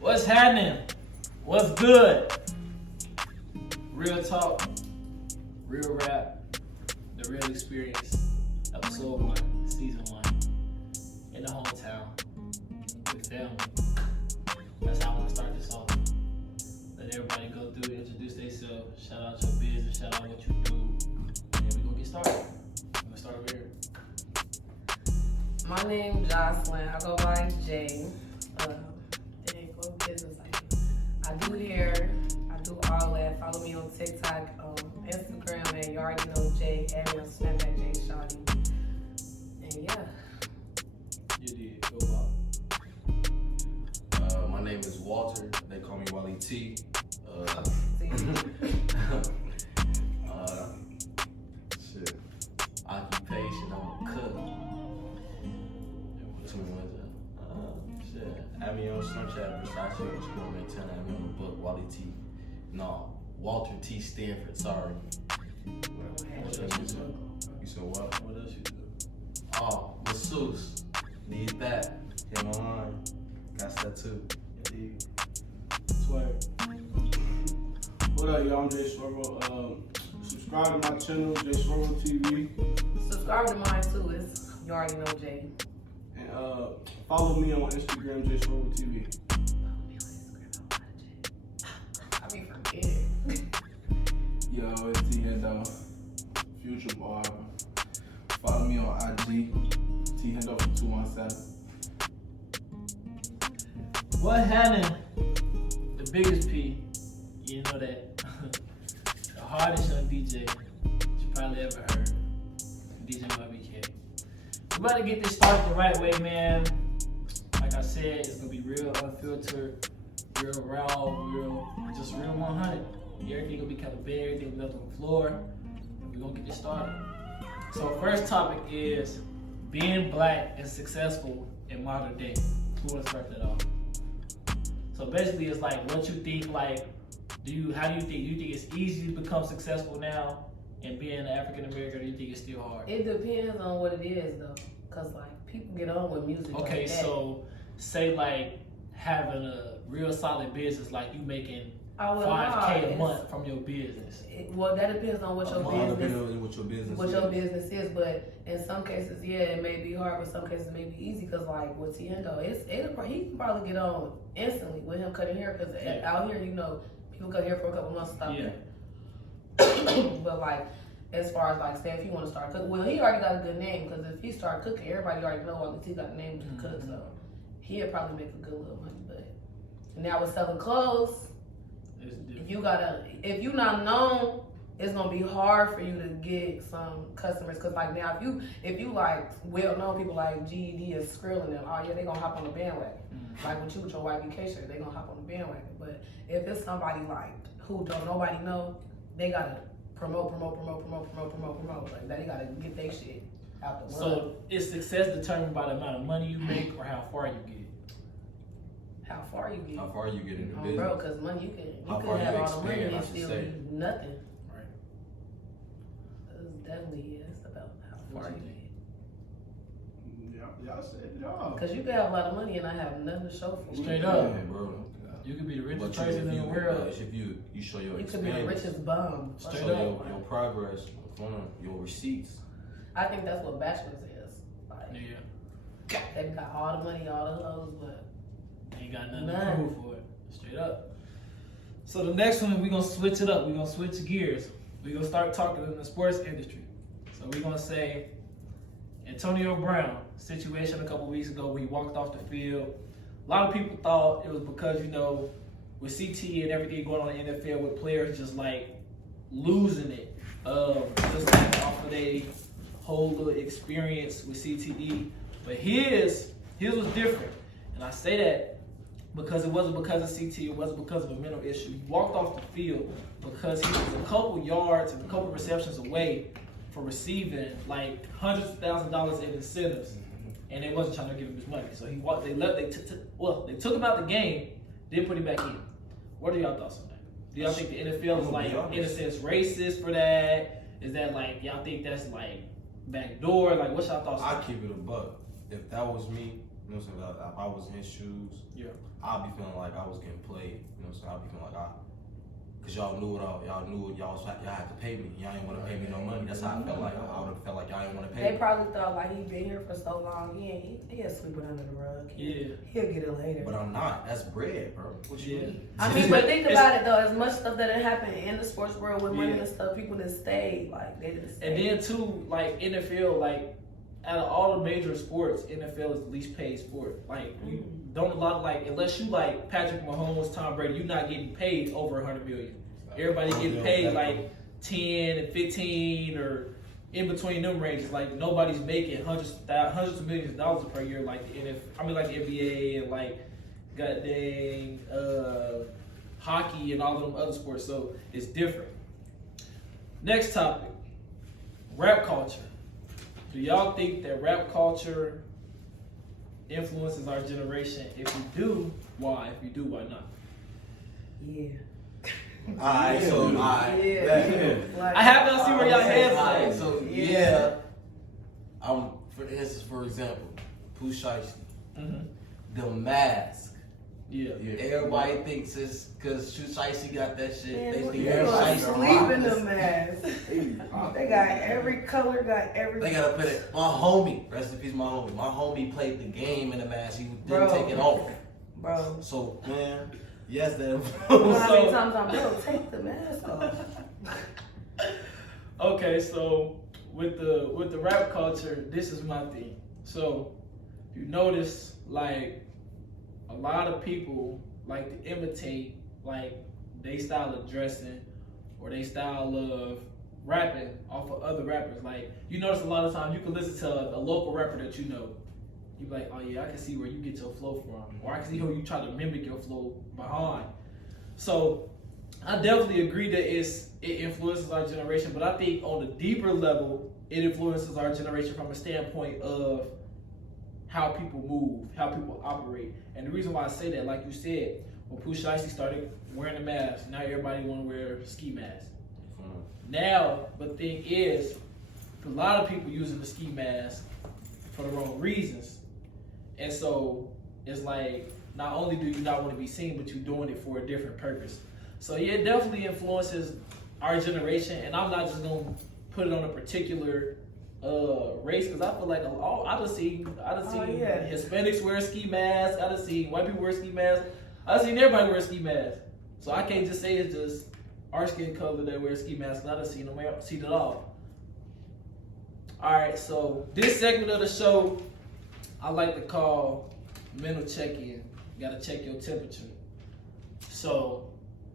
What's happening? What's good? Real talk, real rap, the real experience. Episode 1, season 1. In the hometown, with family. That's how I want to start this off. Let everybody go through it, introduce themselves, shout out your business, shout out what you do, and then we're gonna get started. We're gonna start over here. My name Jocelyn. I go by Jay. What business I do? I do hair. I do all that. Follow me on TikTok, Instagram, and you already know Jay. Add me on Snapchat, Jay Shawty. And yeah. You did. Go Bob. My name is Walter. They call me Wally T. Shit. Occupation, I'm a cook. Shit. Add me on Snapchat, Pistachio, what you want to add me on the book, Wally T. No, Walter T. Stanford, sorry. What else you do? You said what? What else you do? Oh, masseuse. Need that. Hit my line. Got that too. Indeed. Swag. What up, y'all? I'm Jay Swervo. Subscribe to my channel, Jay Swervo TV. Subscribe to mine too. It's you already know Jay. And follow me on Instagram, Jay Swervo TV. I be forgetting. Yo, it's T-Hendo, Future Barber. Follow me on IG, T-Hendo for 217. What happened? The biggest P, you know that. The hardest young DJ you probably ever heard. DJ YBK. We about to get this started the right way, man. Like I said, it's gonna be real unfiltered, real raw, real 100. Everything gonna be kind of bare, everything left on the floor. And we're gonna get this started. So first topic is being black and successful in modern day. Who wanna start that off? So basically, it's like what you think. Like, how do you think? Do you think it's easy to become successful now and being African American, or do you think it's still hard? It depends on what it is though, cause like people get on with music. Okay, like that. so say like having a real solid business, like you making $5K a month from your business. Well, that depends on what your business. What Your business is, but in some cases, yeah, it may be hard, but some cases it may be easy. Cause like with Tiendo, he can probably get on instantly with him cutting hair. Cause out here, you know, people cut hair for a couple months and stop it. But like, as far as like, say if he want to start cooking, well, he already got a good name. Cause if he start cooking, everybody already know what he got a name to cook. So he'll probably make a good little money. But now with selling clothes, you gotta, if you not known, it's gonna be hard for you to get some customers. Cause like now, if you like well known people like GED and Skrill and them, oh yeah, they gonna hop on the bandwagon. Like with your YBK shirt, they gonna hop on the bandwagon. But if it's somebody like who don't nobody know, they gotta promote. Like they gotta get their shit out the mud. So is success determined by the amount of money you make or how far you get? How far you get? How far you get in the business? Bro, cause money you How can far have you all the money expand, and I should still say. be nothing. Right. It's definitely it's about how far you get. Y'all said it all. Cause you can have a lot of money and I have nothing to show for it. Straight Yeah, up. bro. You could be the richest But person in the world. if you show your You could be the experience, richest bum. Straight show up. your progress, your receipts. I think that's what bachelors is. Like Yeah. they got all the money, all the hoes, but Ain't got nothing to None. prove for it. Straight up. So the next one, we're gonna switch it up. We're gonna switch gears. We're gonna start talking in the sports industry. So we're gonna say Antonio Brown situation a couple weeks ago when he walked off the field. A lot of people thought it was because, you know, with CTE and everything going on in the NFL with players just like losing it. Just like off of their whole little experience with CTE. But his was different. And I say that because it wasn't because of CTE, it wasn't because of a mental issue. He walked off the field because he was a couple yards and a couple receptions away for receiving like hundreds of thousands of dollars in incentives, and they wasn't trying to give him his money. So he walked. They took him out the game, then put him back in. What are y'all thoughts on that? Do y'all think the NFL is like in a sense racist for that? Is that like y'all think that's like backdoor? Like what's y'all thoughts? I keep it a buck. If that was me, You know what I'm saying? If I was in his shoes, Yeah. I'd be feeling like I was getting played. You know what I'm saying? I'd be feeling like cause y'all knew y'all had to pay me. Y'all didn't want to pay me no money. That's how I felt like. I would have felt like y'all didn't want to pay They me. probably thought like he been here for so long, he'll sweep it under the rug. Yeah. He'll get it later. But I'm not. That's bread, bro. What you Yeah. mean? I mean, but think about it though. As much stuff that had happened in the sports world with money Yeah. and stuff, people that stayed, like they didn't stay. And then too, like NFL, like out of all the major sports, NFL is the least paid sport. Like you don't a lot like unless you like Patrick Mahomes, Tom Brady, you're not getting paid over $100 million. Everybody getting paid like 10 and 15 or in between them ranges. Like nobody's making hundreds of millions of dollars per year like the like the NBA and like goddamn hockey and all of them other sports. So it's different. Next topic, rap culture. Do y'all think that rap culture influences our generation? If you do, why? If you do, why not? Yeah. Alright, so Yeah. Like, I have not seen where y'all heads Alright, at. so Yeah. for instance, for example, Pooh Shiesty, Mm-hmm. The Mask. Yeah. Everybody thinks it's because Pooh Shiesty got that shit. Man, They look, think they Pooh gonna Shiesty sleep in rock. the mask. They got every color, got every. They gotta put it. My homie, rest in peace, my homie. My homie played the game in the Mask. He didn't Bro. take it off. Bro. So man, yes, that. You know how many So- times I'm bro, take the mask off. Okay, so with the rap culture, this is my thing. So you notice like a lot of people like to imitate like they style of dressing or they style of rapping off of other rappers. Like you notice a lot of times you can listen to a local rapper that you know. You be like, oh yeah, I can see where you get your flow from, or I can see how you try to mimic your flow behind. So I definitely agree that it influences our generation, but I think on a deeper level, it influences our generation from a standpoint of how people move, how people operate. And the reason why I say that, like you said, when Pooh Shiesty started wearing a mask, now everybody want to wear ski masks. Now, the thing is, a lot of people using the ski mask for the wrong reasons. And so it's like, not only do you not want to be seen, but you're doing it for a different purpose. So yeah, it definitely influences our generation. And I'm not just going to put it on a particular race, because I feel like I done seen yeah. Hispanics wear ski masks. I done seen white people wear ski masks. I done seen everybody wear ski masks. So I can't just say it's just our skin color that wear ski masks. I done seen it all. All right, so this segment of the show, I like to call mental check-in. You gotta check your temperature. So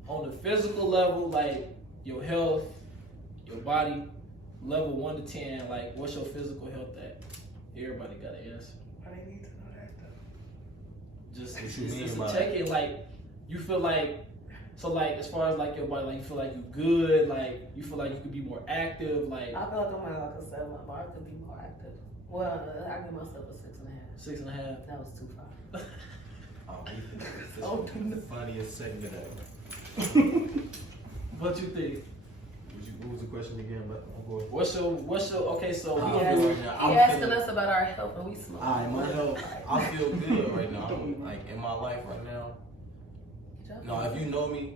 on the physical level, like your health, your body, level 1 to 10, like what's your physical health at? Everybody got an answer. I didn't need to know that though. Just What you mean it's by a check-in. Like you feel like, so like as far as like your body, like you feel like you good, like you feel like you could be more active, like I feel like I'm at like a 7. I could be more active. Well, I give myself a 6.5. 6.5. That was too far. This is the funniest segment ever. What you think? What was the question again? But What's your okay? So Ah, we yeah. gonna do- I'm He asking feeling- us about our health and we smoke. Alright, my health. I feel good right now. I'm, like in my life right now. No, if you know me,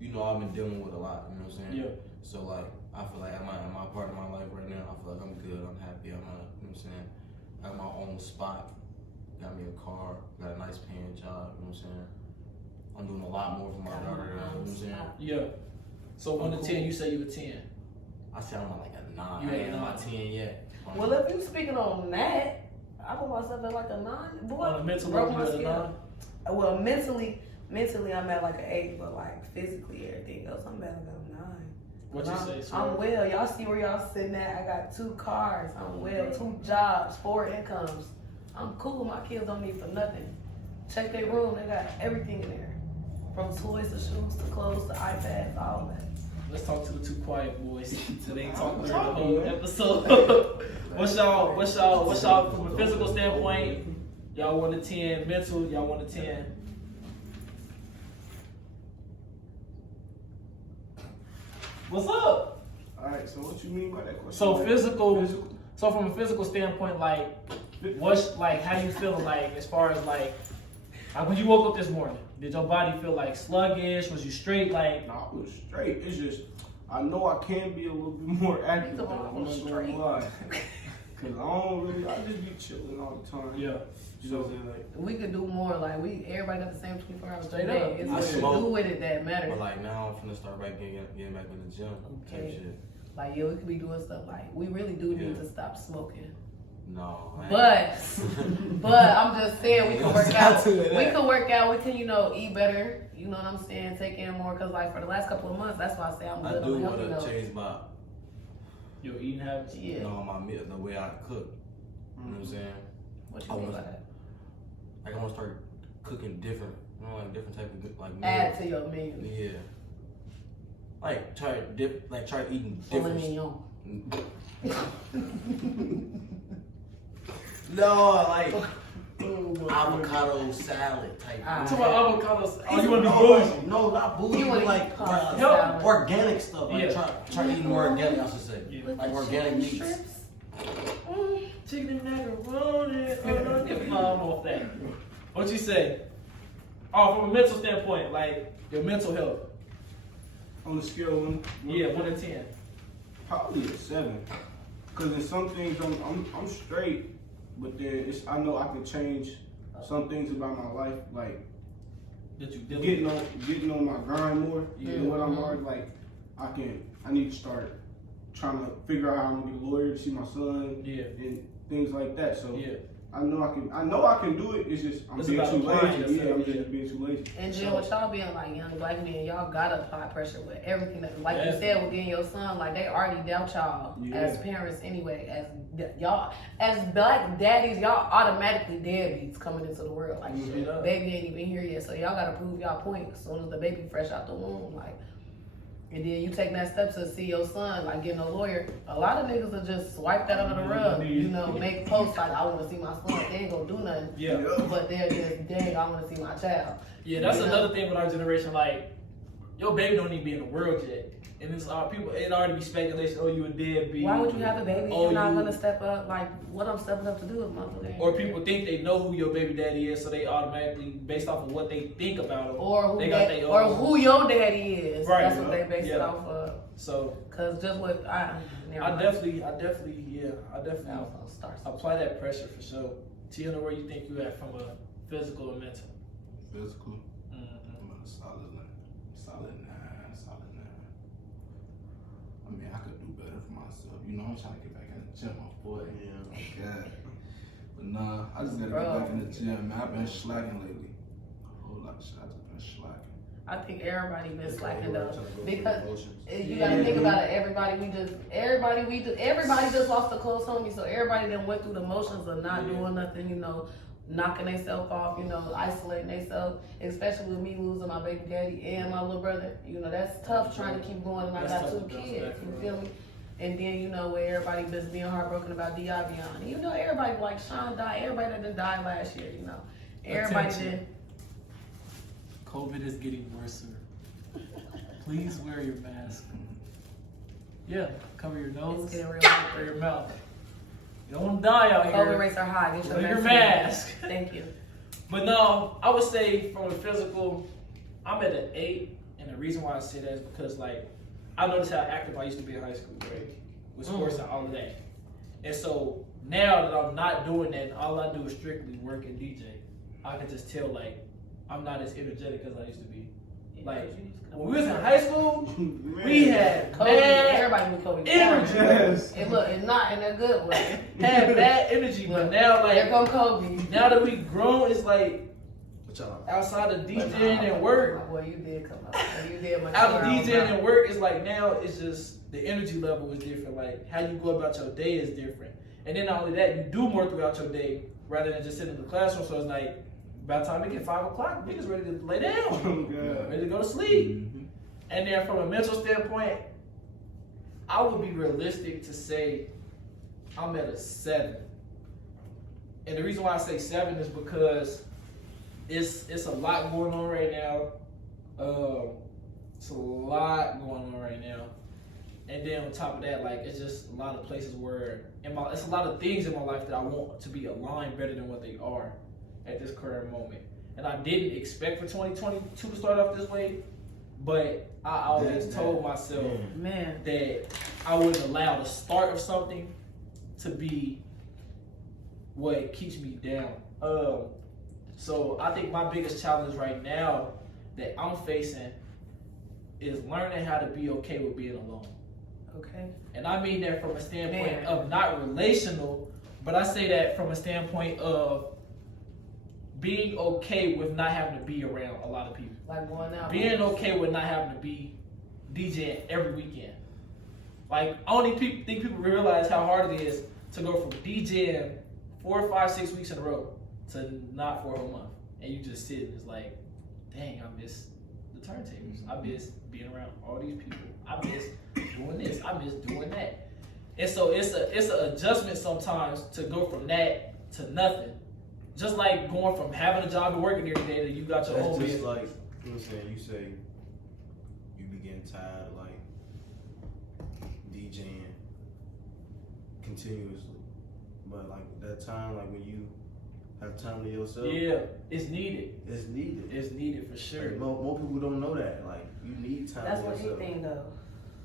you know I've been dealing with a lot. You know what I'm saying? Yeah. So like, I feel like at my part of my life right now, I feel like I'm good. I'm happy. You know what I'm saying? I got my own spot. Got me a car. Got a nice paying job. You know what I'm saying? I'm doing a lot more for my daughter. You know what I'm saying? Yeah. So 1 to 10, you say you a 10. I say I'm like a 9. You I ain't ain't my 9. 10 yet. Well, if you speaking on that, I put myself at like a 9. Boy, On a mental broke level, my you at a scale. Well, mentally I'm at like an 8, but like physically, everything else, I'm at like a 9. What you say? Sir? I'm well. Y'all see where y'all sitting at? I got 2 cars. I'm well. 2 jobs, 4 incomes. I'm cool. My kids don't need for nothing. Check their room. They got everything in there, from toys to shoes to clothes to iPads, all that. Let's talk to the 2 quiet boys. So they ain't talking during the whole episode. what's y'all from a physical standpoint? Y'all 1 to 10. Mental, y'all 1 to 10. What's up? Alright, so what you mean by that question? So Like, physical. So from a physical standpoint, like What's like? How you feeling like as far as like when you woke up this morning? Did your body feel like sluggish? Was you straight? Like Nah, I was straight. It's just I know I can be a little bit more active. Come on, though. I'm I'm not straight. gonna lie. Cause I don't really. I just be chilling all the time. yeah, You know what I'm saying? Like, We could do more. Like everybody got the same 24 hours a Straight day. up. It's I what you smoke. do with it that matters. but like now I'm finna start back getting back in the gym type Okay. shit. Like yeah, we could be doing stuff. Like we really do need Yeah. to stop smoking. No. I ain't. But I'm just saying we can work Stop out. doing We that. can work out. We can eat better. You know what I'm saying? Take in more. Cause like for the last couple of months, that's why I say I'm I good do on the want healthy to note. change my, your eating habits. Yeah. you know, my meal, the way I cook. You know what I'm saying? What I you mean by was- that? Like I want to start cooking different, you know, like different type of like Add meals. to your menu. Yeah. Like try eating Filet different. mignon. No, like Oh, my avocado salad type. Ah. Talk about avocados. Oh, you want to be no, bougie? no, not bougie. You wanna Like eat pasta help salad. organic stuff. Like Yeah. try eating more organic. I should say. Yeah. With Like the organic chicken meats. strips? Chicken and macaroni. Oh, no, get mom off that. What you say? Oh, from a mental standpoint, like your mental health. On the scale of 1, Yeah, 1 to 10. probably a 7. Cause in some things I'm straight, but then I know I can change some things about my life, like That you dealing with. getting on my grind more. Yeah. And what I'm already like, I need to start trying to figure out how I'm gonna be a lawyer to see my son Yeah, and things like that. So yeah. I know I can do it. It's just I'm It's being about too applying lazy. Yeah, yourself, I'm yeah. just being too lazy. And then So- with y'all being like young black men, y'all gotta apply pressure with everything that, like you Yeah. said, with getting your son, like they already doubt y'all Yeah. as parents anyway. Y'all, as black daddies, y'all automatically deadbeats coming into the world. Like Straight up. baby ain't even here yet, so y'all gotta prove y'all point as soon as the baby fresh out the womb, like. And then you take that step to see your son, like getting a lawyer. A lot of niggas will just swipe that under the rug, you know, make posts like, I wanna see my son. They ain't gonna do nothing. Yeah. But they're just, dang, I wanna see my child. Yeah, that's You know? another thing with our generation. Like, your baby don't even be in the world yet. And it's people, it already be speculation, oh, you a deadbeat. Why would you have a baby if Oh, you're not you- gonna step up? Like, what I'm stepping up to do is motherfucker. Or people think they know who your baby daddy is, so they automatically, based off of what they think about him, Or who, they got their or own. who your daddy is. Right, That's what they base it yeah. off of. So Cause just what I definitely start. apply that pressure for sure. Tia, know where you think you at from a physical and mental. Physical. Mm-hmm. I'm at a solid 9. Solid 9. I mean, I could do better for myself. You know, I'm trying to get back in the gym, my boy. Yeah. God. But nah, I just gotta Bro. get back in the gym, man. I've been slacking lately. A whole lot of shit. I've just been slacking. I think everybody been slacking though. Trying to go Because through the motions. you gotta think about it, everybody just lost a close homie, so everybody that went through the motions of not doing nothing, you know, knocking themselves off, you know, isolating themselves, especially with me losing my baby daddy and my little brother, you know, that's tough trying to keep going, and I That's got tough 2 to bounce kids, back you from. feel me? And then, you know, where everybody just being heartbroken about Dion. You know, everybody like Sean died, everybody that done died last year, you know. Everybody Attention. did. COVID is getting worse. Please wear your mask. Yeah, cover your It's nose, getting real. cover your mouth. You don't want to die out COVID here. rates are high. Get your Wear your mask. mask. Thank you. But no, I would say from a physical, I'm at an 8, and the reason why I say that is because like I noticed how active I used to be in high school, right? With sports and all of that. And so now that I'm not doing that, and all I do is strictly work and DJ, I can just tell like I'm not as energetic as I used to be. Like when we was in high school, we had Kobe, bad everybody knew Kobe. energy. Yes. And look, it's not in a good way. Had bad energy, but now Here like come Kobe. now that we grown, it's like What y'all? outside of DJing and work. My boy, you did come up. You did much Out of better. DJing and work, it's like now it's just the energy level is different. Like how you go about your day is different. And then not only that, you do more throughout your day rather than just sitting in the classroom. So it's like by the time we get 5 o'clock, niggas ready to lay down, Oh, God. ready to go to sleep. And then from a mental standpoint, I would be realistic to say I'm at a 7. And the reason why I say 7 is because it's a lot going on right now. It's a lot going on right now. And then on top of that, like it's just a lot of places where it's a lot of things in my life that I want to be aligned better than what they are at this current moment. And I didn't expect for 2022 to start off this way, but I always told myself Man. that I wouldn't allow the start of something to be what keeps me down. So I think my biggest challenge right now that I'm facing is learning how to be okay with being alone. Okay. And I mean that from a standpoint Man. of not relational, but I say that from a standpoint of being okay with not having to be around a lot of people. Like going out. Being okay with not having to be DJing every weekend. Like, I don't think people realize how hard it is to go from DJing 4, 5, 6 weeks in a row to not for a whole month. And you just sit and it's like, dang, I miss the turntables. I miss being around all these people. I miss doing this. I miss doing that. And so it's an adjustment sometimes to go from that to nothing. Just like going from having a job and working every day to you got your That's own just business. like, you know what I'm saying, you say you be getting tired, like, DJing continuously. But, like, that time, like, when you have time to yourself, Yeah, it's needed. it's needed. It's needed for sure. Like, more people don't know that. Like, you need time That's to what he yourself. think though.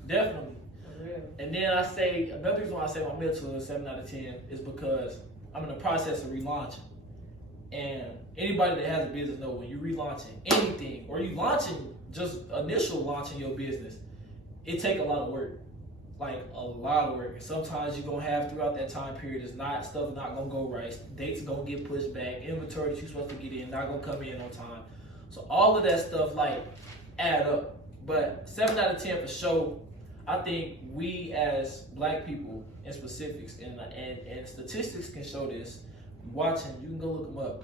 Definitely. For real. And then I say, another reason why I say my mental is 7 out of 10 is because I'm in the process of relaunching. And anybody that has a business know when you're relaunching anything, or you launching, just initial launching your business, it take a lot of work. Like a lot of work. And sometimes you're gonna have throughout that time period stuff not gonna go right. Dates gonna get pushed back, inventory that you're supposed to get in, not gonna come in on time. So all of that stuff like add up. But 7 out of 10 for sure. I think we as black people in specifics and statistics can show this. Watching, you can go look them up.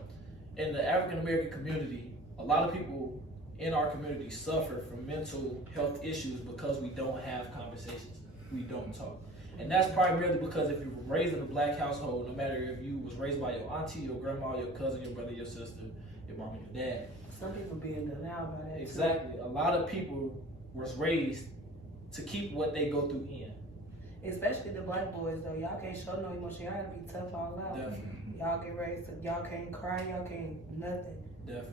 In the African American community, a lot of people in our community suffer from mental health issues because we don't have conversations. We don't talk. And that's primarily because if you were raised in a black household, no matter if you was raised by your auntie, your grandma, your cousin, your brother, your sister, your mom, and your dad. Some people being done out by that. too. Exactly. A lot of people was raised to keep what they go through in. Especially the black boys though. Y'all can't show no emotion. Y'all gotta be tough all out. Definitely. Y'all get raised to, y'all can't cry, y'all can't nothing. Definitely.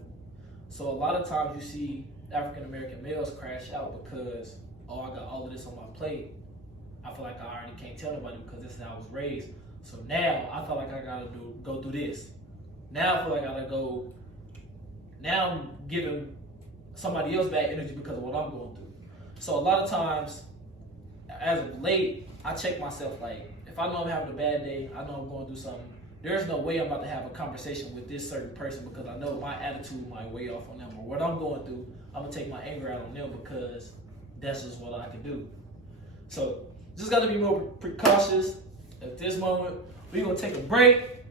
So a lot of times you see African American males crash out because, oh, I got all of this on my plate. I feel like I already can't tell nobody because this is how I was raised. So now I feel like I gotta go do this. Now I feel like I gotta go. Now I'm giving somebody else bad energy because of what I'm going through. So a lot of times, as of late, I check myself like, if I know I'm having a bad day, I know I'm going through something. There's no way I'm about to have a conversation with this certain person because I know my attitude might weigh off on them, or what I'm going through, I'm gonna take my anger out on them because that's just what I can do. So just gotta be more precautious at this moment. We're gonna take a break.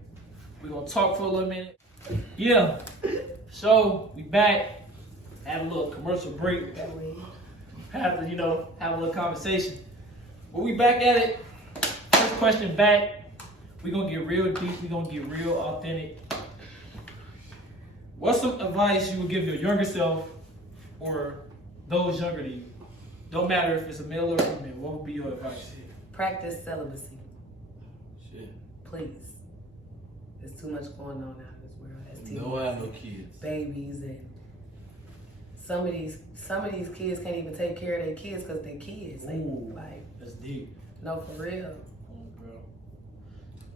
We're gonna talk for a little minute. Yeah. So we back. Had a little commercial break. That way. Had to, have a little conversation. But we back at it. First question back. We're gonna get real deep. We're gonna get real authentic. What's some advice you would give your younger self or those younger than you? Don't matter if it's a male or a female. What would be your advice? Practice celibacy, Shit. please. There's too much going on out in this world. There's Don't have no kids. babies and some of these kids can't even take care of their kids because they're kids. They, Ooh. like, That's deep. no, for real. Oh, bro.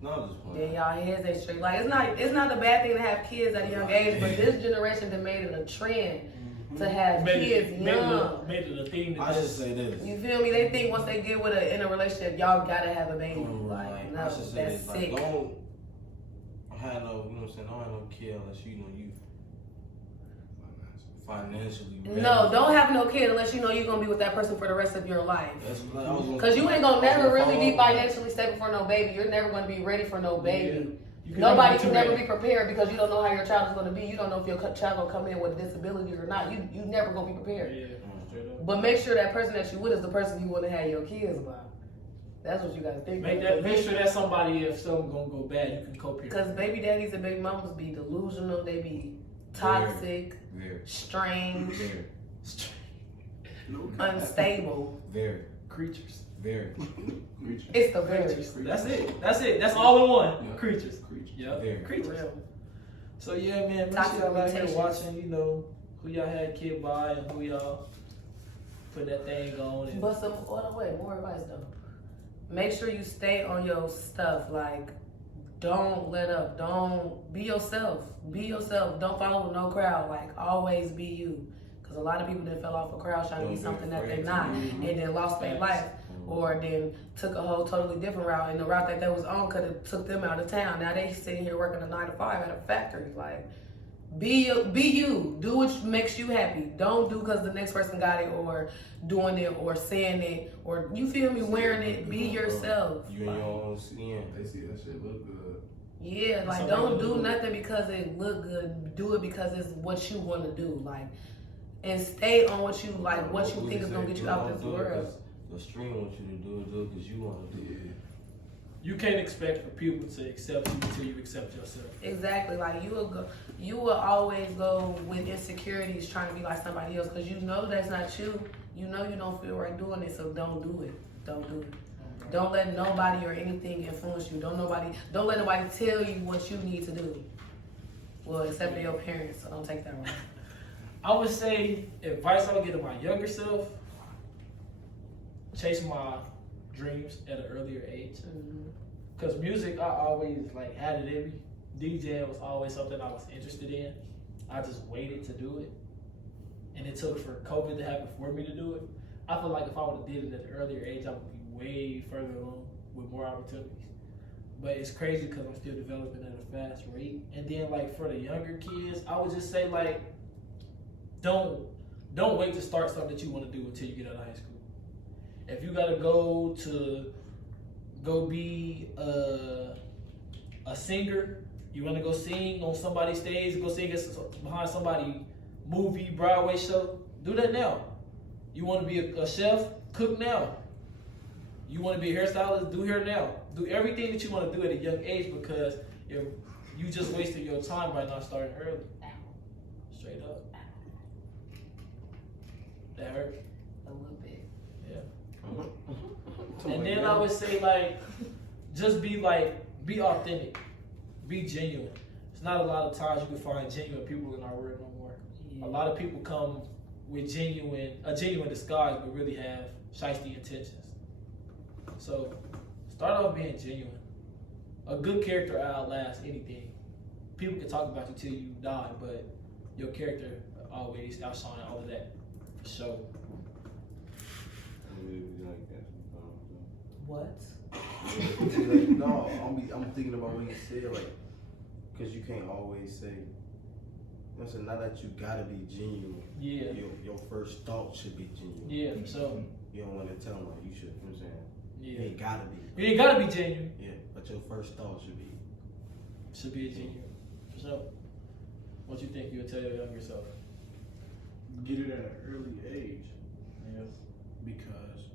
No, I'm just Then playing. y'all heads ain't straight. Like it's not a bad thing to have kids at a young age, but this generation that made it a trend to have kids young. Made it a thing. I should say this. You feel me? They think once they get in a relationship, y'all gotta have a baby. Like, no, I should say that's this. Like, sick. don't have no, you know what I'm saying? Don't have no kid unless you know you financially. No, don't have no kid unless you know you're gonna be with that person for the rest of your life. That's what I was gonna- Cause you ain't gonna I was never really be follow up. financially stable for no baby. You're never gonna be ready for no baby. You Nobody be can too never ready. be prepared because you don't know how your child is gonna be. You don't know if your child gonna come in with a disability or not. You never gonna be prepared. Yeah, straight up. But make sure that person that you with is the person you want to have your kids by. That's what you gotta think. Make sure that somebody, if something gonna go bad, you can cope here. Because baby daddies and baby mamas be delusional. They be toxic, Very. strange, Very. unstable. Very. Creatures. Very. Creature. It's the very. Creatures. That's it. That's all in one. Yeah. Creatures. Creature. Yep. Very. Creatures. Real. So yeah, man, make Toxic sure y'all out here mutations. watching, you know, who y'all had kid by and who y'all put that thing on. And But some other way, more advice though. Make sure you stay on your stuff. Like, don't let up. Don't be yourself. Be yourself. Don't follow no crowd. Like, always be you. Because a lot of people that fell off a crowd trying to be Don't be something that they're afraid to not, be and then lost their life, or then took a whole totally different route, and the route that they was on could have took them out of town. Now they sitting here working a 9 to 5 at a factory. Like, be you. Do what makes you happy. Don't do because the next person got it, or doing it, or saying it, or you feel me, wearing it. Be yourself. You in your own skin. They see that shit look good. Yeah, like Something don't to do do. nothing because it look good. Do it because it's what you want to do. Like, and stay on what you like, what you think is gonna get you out this world. The stream wants you to do it because you want to do it. you can't expect for people to accept you until you accept yourself. Exactly. Like you will always go with insecurities trying to be like somebody else because you know that's not you. You know you don't feel right doing it, so don't do it. Don't do it. Don't let nobody or anything influence you. Don't let nobody tell you what you need to do. Well, except for your parents, so don't take that wrong. I would say advice I would give to my younger self: chase my dreams at an earlier age. Cause music, I always like had it in me. DJing was always something I was interested in. I just waited to do it, and it took for COVID to happen for me to do it. I feel like if I would have did it at an earlier age, I would be way further along with more opportunities. But it's crazy because I'm still developing at a fast rate. And then like for the younger kids, I would just say like, don't wait to start something that you want to do until you get out of high school. If you gotta go be a singer, you want to go sing on somebody's stage, go sing behind somebody's movie, Broadway show, do that now. You want to be a chef, cook now. You want to be a hairstylist, do hair now. Do everything that you want to do at a young age because if you just wasted your time by not starting early. Straight up. That hurt. A little bit. Yeah. And then I would say like, just be authentic, be genuine. It's not a lot of times you can find genuine people in our world no more. Yeah. A lot of people come with a genuine disguise, but really have shiesty intentions. So start off being genuine. A good character outlasts anything. People can talk about you till you die, but your character always outshine all of that for sure. What? Like, no, I'm thinking about what you said, like, because you can't always say, you know what I'm saying, not that you gotta be genuine. Yeah. Your first thought should be genuine. Yeah, for sure. You don't want to tell them like you should, you know what I'm saying? Yeah. You ain't gotta be. You ain't gotta be genuine. Yeah, but your first thought should be. Should be a genuine. For sure. What you think you would tell your younger self? Get it at an early age Yeah. because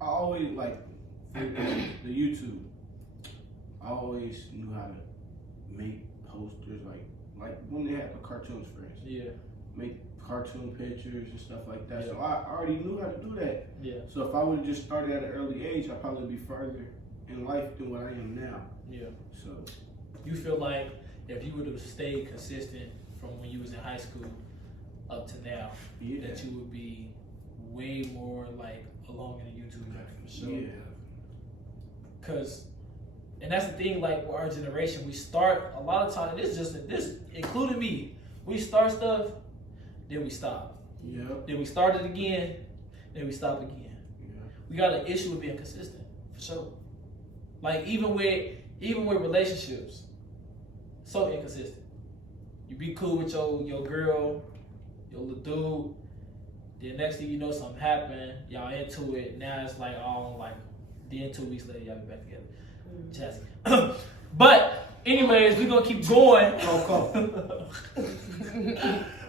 I always like the YouTube. I always knew how to make posters, like when they had the cartoons, for instance. Yeah. Make cartoon pictures and stuff like that. So I already knew how to do that. Yeah. So if I would have just started at an early age, I'd probably be further in life than what I am now. Yeah. So You feel like if you would have stayed consistent from when you was in high school up to now, yeah, that you would be way more like along in the YouTube journey for sure. yeah, Cause, and that's the thing, like with our generation, we start a lot of times. This including me. We start stuff, then we stop. yep, Then we start it again, then we stop again. yeah. We got an issue with being consistent for sure. Like even with relationships, so inconsistent. You be cool with your girl, your little dude. Then next thing you know, something happened. Y'all into it. Now it's like then 2 weeks later, y'all be back together. Jazzy. But anyways, we're gonna keep going.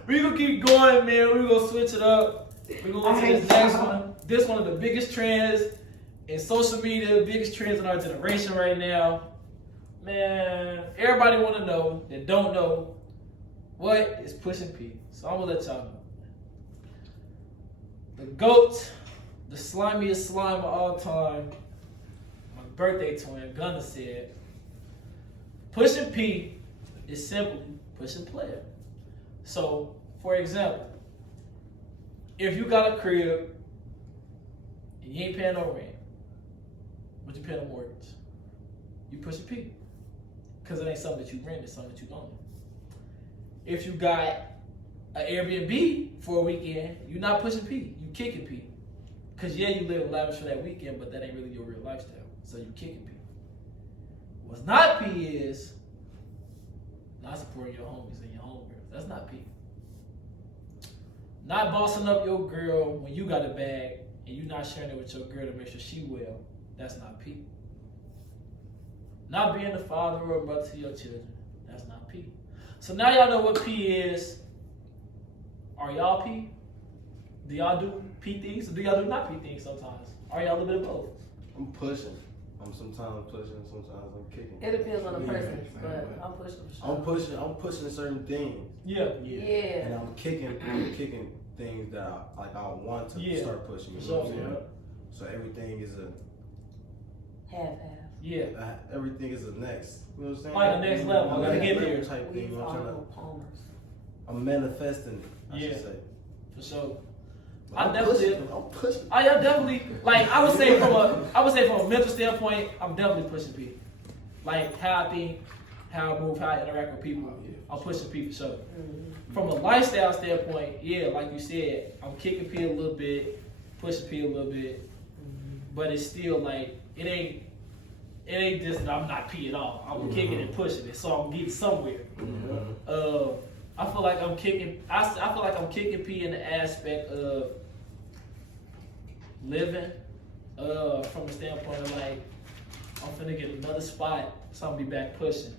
We're gonna keep going, man. We're gonna switch it up. We're gonna go to this next one. This one of the biggest trends in social media, biggest trends in our generation right now. Man, everybody wanna know that don't know what is pushing P. So I'm gonna let y'all know. The GOAT the slimiest slime of all time, my birthday twin, Gunna, said, pushing P is simply pushing player. So, for example, if you got a crib and you ain't paying no rent, but you paying a mortgage, you pushing P. Because it ain't something that you rent, it's something that you own. If you got an Airbnb for a weekend, you're not pushing P, you kicking P. Because yeah, you live lavish for that weekend, but that ain't really your real lifestyle. So you kicking P. What's not P is not supporting your homies and your homegirls. That's not P. Not bossing up your girl when you got a bag and you not sharing it with your girl to make sure she well. That's not P. Not being the father or mother to your children. That's not P. So now y'all know what P is. Are y'all P? Do y'all do P things or do y'all do not P things sometimes? Are y'all a little bit of both? I'm pushing. I'm sometimes pushing, sometimes I'm kicking. It depends on the Yeah, person, same but way. I'm pushing for sure. I'm pushing certain things. Yeah. Yeah. And I'm kicking things that I want to Yeah. start pushing. You know So, what I'm saying? So everything is Half. Yeah. everything is a next. You know what I'm saying? Like the next level. I gotta get there. Type We thing. You know what I'm trying to, Palmers. I'm manifesting. I Yeah. should say. For sure. But I I'm definitely- pushing. I'm pushing. I am definitely like I would say from a mental standpoint, I'm definitely pushing P. Like how I think, how I move, how I interact with people, I'm pushing P for sure. From a lifestyle standpoint, yeah, like you said, I'm kicking P a little bit, pushing P a little bit, but it's still like it ain't just that I'm not P at all. I'm kicking and pushing it, so I'm getting somewhere. I feel like I'm kicking. I feel like I'm kicking P in the aspect of living, from the standpoint of like I'm finna get another spot, so I'm be back pushing,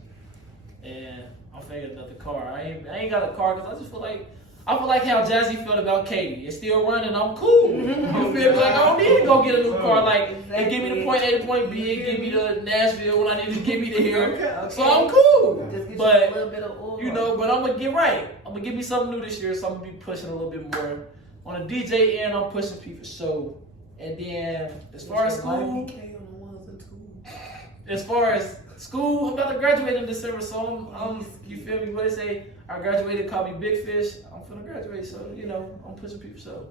and I'm finna get another car. I ain't got a car because I just feel like how Jazzy felt about Katie. It's still running. I'm cool. You feel me? Like I don't need to go get a new car. Like it give me the point A to point B. It give me to Nashville when I need to get me to here. So I'm cool. Just get But you a little bit of oil. you know, but I'm gonna get right. I'm gonna give me something new this year, so I'm gonna be pushing a little bit more. On the DJ end, I'm pushing P for sure. And then as far as school, I'm about to graduate in December, so I'm you feel me? What they say? I graduated, call me Big Fish. I'm finna graduate, so you know, I'm pushing P for sure.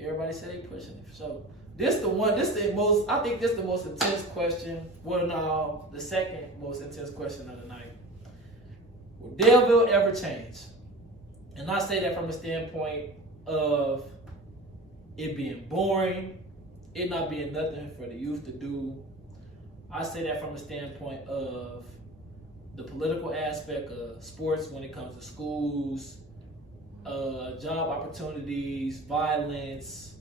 Everybody say they pushing it for sure. I think this the most intense question. Well, no, the second most intense question of the night. Will Daleville ever change? And I say that from a standpoint of it being boring, it not being nothing for the youth to do. I say that from a standpoint of the political aspect of sports when it comes to schools, job opportunities, violence,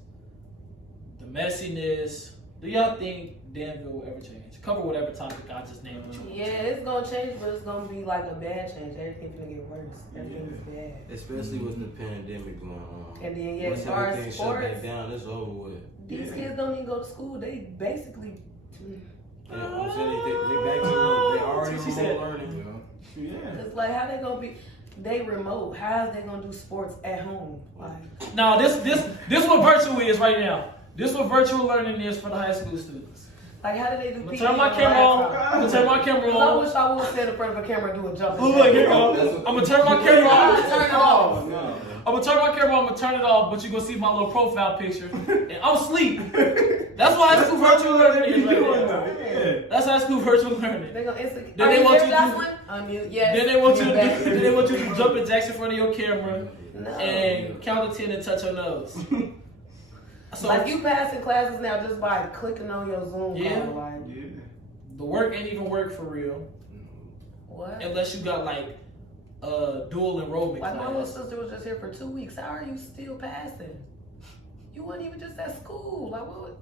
the messiness. Do y'all think Danville will ever change? Cover whatever topic I just named. Yeah, it's gonna change, but it's gonna be like a bad change. Everything's gonna get worse. Everything's bad. Especially with the pandemic going on. And then yeah, Once as far everything as shut sports, back down, it's over with. these kids don't even go to school. They basically Yeah, I'm saying they back to they already She said- remote learning. Yeah. it's like how they gonna be. They remote. How are they gonna do sports at home? Like Now this what virtual is right now. This what virtual learning is for the high school students. how do they do? I'm gonna PE turn my on camera on. laptop? I'm gonna turn my camera 'Cause I on. wish I would stand in front of a camera and do a jump. Look, here you go. I'm gonna turn my camera on. Turn it off. No. I'm gonna turn my camera on, I'm gonna turn it off, but you gonna see my little profile picture. And I'm asleep. That's why high school virtual learning is right now. Yeah. That's high school virtual learning. They gonna instantly. Then they want you to- Jocelyn? Unmute. Yes. Then they want you You're to back. then they want you to jump in jacks in front of your camera No. and count to 10 and touch your nose. So Like you passing classes now just by clicking on your Zoom Yeah. call. Like Yeah. the work ain't even work for real what? unless you got like dual enrollment Like my little class. sister was just here for 2 weeks. How are you still passing? You weren't even just at school. Like what?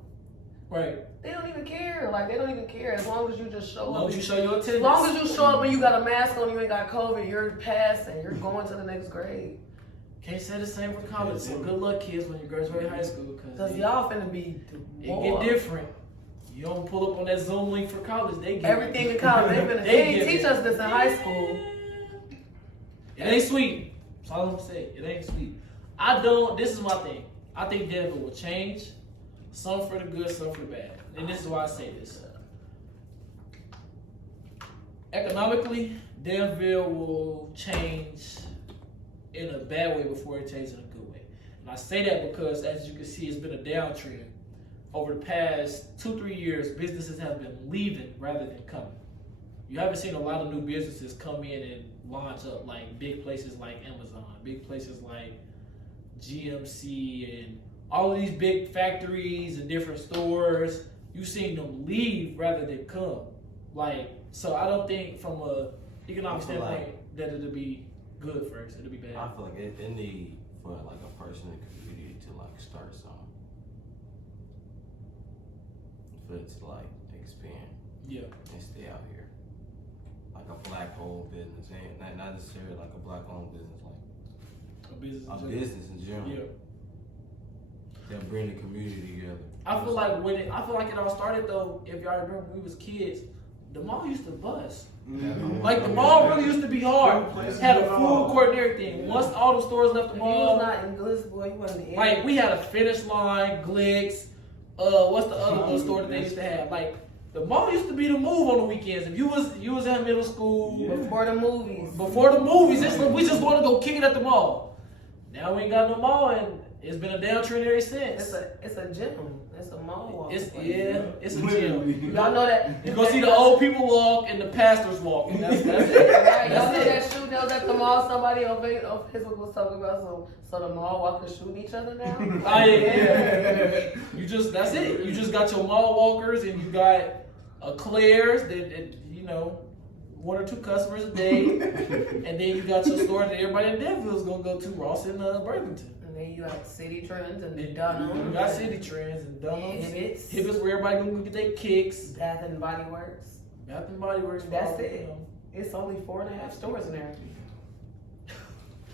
Right. They don't even care. Like they don't even care as long as you just show As up. long as you show your attendance. As long as you show up and you got a mask on, you ain't got COVID, you're passing. You're going to the next grade. Can't say the same for college. So good luck, kids, when you graduate high school, Cause y'all finna be it bored. get different. You don't pull up on that Zoom link for college. They get Everything in college, they ain't give teach it. us this in high school. It ain't sweet. That's all I'm saying. It ain't sweet. This is my thing. I think Danville will change, some for the good, some for the bad. And this is why I say this. Economically, Danville will change in a bad way before it changes in a good way. And I say that because, as you can see, it's been a downtrend. Over the past 2-3 years, businesses have been leaving rather than coming. You haven't seen a lot of new businesses come in and launch up, like big places like Amazon, big places like GMC, and all of these big factories and different stores. You've seen them leave rather than come. Like, so I don't think from a economic standpoint that it'll be good first. It'll be bad. I feel like it need for like a person in the community to like start something. For it to like expand Yeah. and stay out here. Like a black owned business. And not necessarily like a black owned business, like A business. in a general. business in general. Yeah. That bring the community together. I feel like it all started though. If y'all remember, when we was kids, the mall used to bust. Mhm. Like the mall really used to be hard. Had a food court and everything. Once all the stores left the If you was mall, not in Glitz, boy, you wasn't in. like we had a Finish Line, Glicks. What's the other little store that they used to have? Like the mall used to be the move on the weekends. If you was in middle school, Before the movies. before the movies, we just want to go kick it at the mall. Now we ain't got no mall, and it's been a downtrend ever since. It's a gym. It's a mall walk. It's a gym. Y'all know that. You gonna see the old people walk and the pastors walk, and that's it. Right, y'all know That's that it. shooting that was at the mall. Somebody on Facebook was talking about so the mall walkers shooting each other now. Yeah. That's it. You just got your mall walkers, and you got a Claire's that you know, 1 or 2 customers a day, and then you got your store that everybody in Denville is gonna go to, Ross and Burlington. And then you got City Trends and You Dunham. got City Trends and Dunham's. Hibbett's. Hibbett's where everybody gonna go get their kicks. Bath and Body Works. Bath and Body Works. That's you it. know. It's only 4.5 stores in there.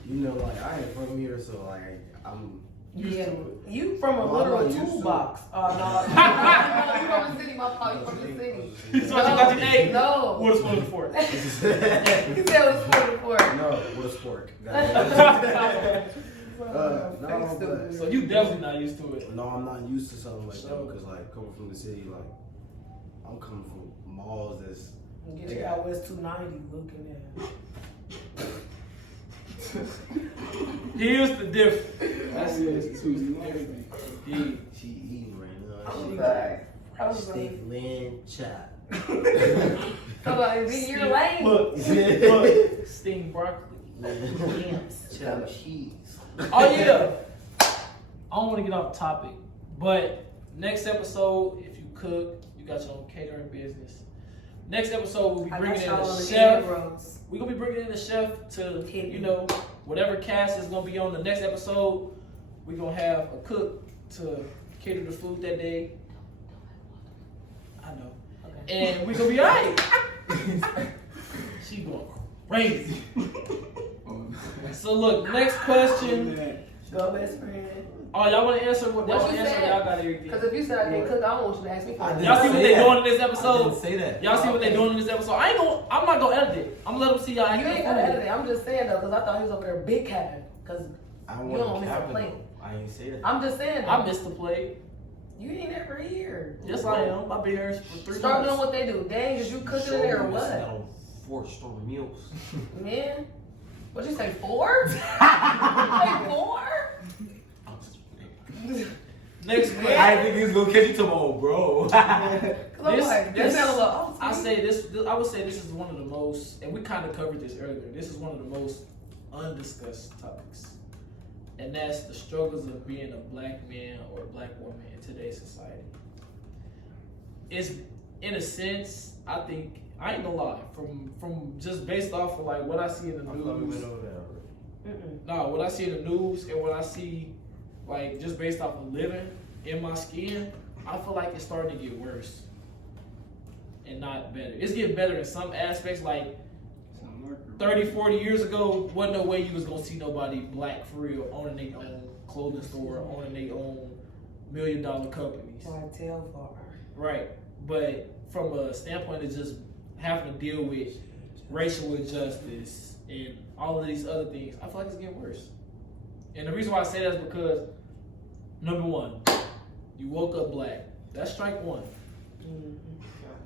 You know, like I ain't from here, so like I'm. Yeah, you from a Well, I'm literal not used to toolbox. Oh no, you from the city, my fault. You from the city. So you got your name. No. What is one of the four? He said it was 44. No, what a sport. No, but So you definitely not used to it. no, I'm not used to something like that So- because like coming from the city, like I'm coming from malls that's Get your out West 290 looking at. Here's the difference. That's it. Too. Everything. she eating right now. I'm She sorry. I was steak, lamb, chop. So like, be your lane. Look, steamed broccoli. Yams, chop cheese. Oh yeah. I don't want to get off topic, but next episode, if you cook, you got your own catering business. Next episode, we'll be I bringing got in y'all a on the chef. roads. We're gonna be bringing in a chef to, Hit you me. know, whatever cast is gonna be on the next episode. We're gonna have a cook to cater the food that day. I know. Okay. And we're gonna be alright. She going crazy. So look, next question. Go best friend. Oh, y'all wanna answer what What y'all you answer? said? Y'all got everything. Because if you said I can't cook, I don't want you to ask me for I it. didn't Y'all see what say they that. doing in this I episode? didn't say that. Y'all see what they doing in this episode? I'm not gonna edit it. I'm gonna let them see y'all You acting ain't the gotta fool. edit it. I'm just saying though, because I thought he was over there big capping. Because I You want don't to miss a cap plate. it. I ain't say that. I'm just saying. I Though, missed the play. you ain't never here. Yes, I am. I've been here for 3 Start doing months. what they do. Dang, is you cooking in there or Missing what? out on 4-star meals. Man, what'd you say, 4? You say 4? I'm just playing. Next I question. didn't think he was gonna catch you tomorrow, bro. Because I'm like, This- this sound a little off. I say this. I would say this is one of the most, and we kind of covered this earlier. This is one of the most undiscussed topics, and that's the struggles of being a black man or a black woman in today's society. It's, in a sense, I think I ain't gonna lie. From just based off of like what I see in the I thought we news. went over that already. No, what I see in the news and what I see, like just based off of living in my skin, I feel like it's starting to get worse and not better. It's getting better in some aspects. Like 30, 40 years ago, wasn't no way you was gonna see nobody black for real owning their own clothing store, owning their own $1 million companies. Tail far. Right. But from a standpoint of just having to deal with racial injustice and all of these other things, I feel like it's getting worse. And the reason why I say that is because Number one, you woke up black. That's strike one.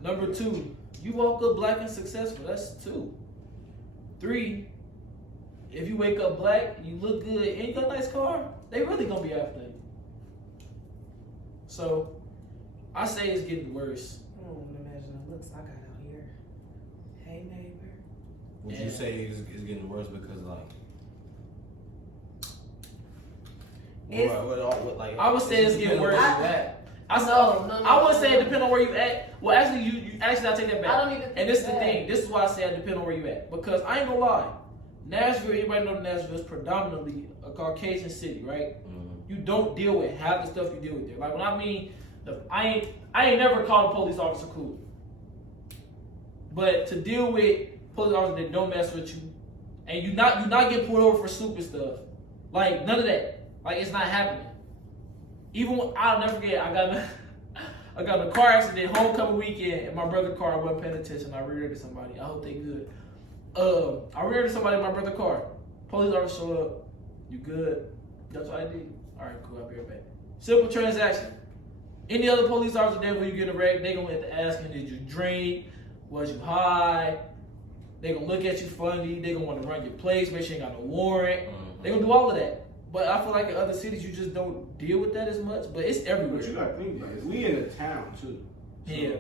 Number two, you woke up black and successful. That's two. Three, if you wake up black, you look good, and you got a nice car, they really gonna be after you. So, I say it's getting worse. I don't want to imagine the looks I got out here. Hey, neighbor. Would Yeah. you say it's getting worse because like? It's- Like I would say it's getting worse I- than that. No, I would say it depends on where you at. Well, actually, you actually I take that back. I don't even think And this is the that. thing. This is why I say it depends on where you at. Because I ain't gonna lie, Nashville. Everybody know Nashville is predominantly a Caucasian city, right? Mhm. You don't deal with half the stuff you deal with there. Like when I mean, I ain't never called a police officer cool. But to deal with police officers that don't mess with you, and you not getting pulled over for stupid stuff, like none of that. Like it's not happening. Even when, I'll never forget, I got in a car accident homecoming weekend, and my brother's car, I wasn't paying attention. I rear-ended somebody. I hope they good. I rear-ended somebody in my brother's car. Police officer showed up. You good? That's what I did. All right, cool. I'll be right back. Simple transaction. Any other police officer there when you get a wreck, they gonna have to ask him, did you drink? Was you high? They gonna look at you funny. They gonna want to run your place, make sure you ain't got no warrant. They gonna do all of that. But I feel like in other cities you just don't deal with that as much. But it's everywhere. But you gotta think about it. We in a town too. So Yeah.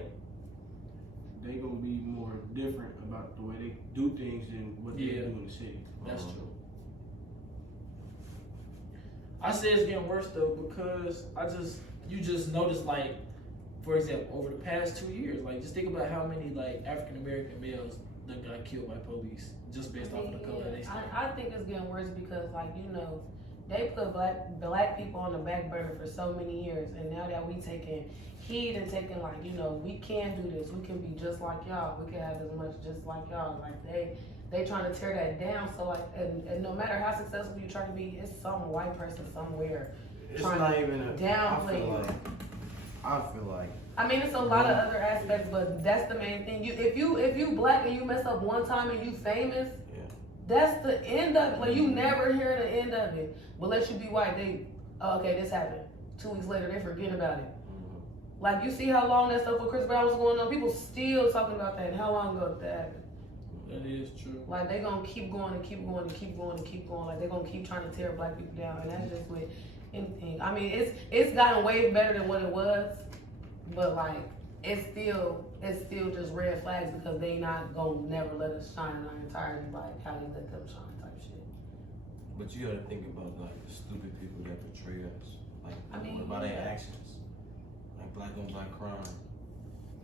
They gonna be more different about the way they do things than what they Yeah. do in the city. That's true. I say it's getting worse though because you just notice like, for example, over the past 2 years, like just think about how many like African American males that got killed by police just based off of the color of their skin. I think it's getting worse because, like, you know, they put black people on the back burner for so many years, and now that we taking heed and taking, like, you know, we can do this, we can be just like y'all, we can have as much just like y'all. Like they trying to tear that down. So like, and no matter how successful you try to be, it's some white person somewhere It's trying not to even a downplay. I feel like I mean, it's a lot of other aspects, but that's the main thing. If you black and you mess up one time and you famous, Yeah. that's the end of it. Like you never hear the end of it. But let you be white, okay, this happened. 2 weeks later, they forget about it. Mhm. Like you see how long that stuff with Chris Brown was going on. People still talking about that. And how long ago did that happen? That is true. Like they gonna keep going and keep going and keep going and keep going. Like they gonna keep trying to tear black people down, and that's just with anything. I mean, it's gotten way better than what it was, but like it's still just red flags because they not gonna never let us shine in our entirety like how they let them shine type shit. But you gotta think about like the stupid people that portray us. Like I mean, what about their yeah. actions? Like black on black crime.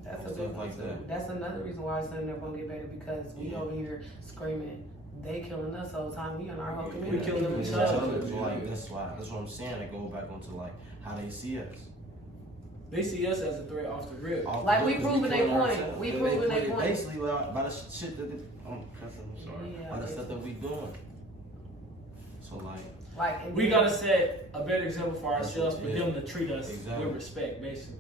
That's And a stuff big like one, that. too. That's another reason why it's never gonna get better because we Yeah. over here screaming, they killing us all the time. We in our whole community. We killing each each other. other. So like that's what I'm saying. They go back onto like how they see us. They see us as a threat off the rip. Off Like, the we rip, 'cause proving they killing point. ourselves. We They proving they put it point. Basically, by the shit that I'm sorry. Yeah, By the basically. stuff that we doing. So like. Like and We then- gotta set a better example for ourselves for Yeah. them to treat us Exactly. with respect, basically.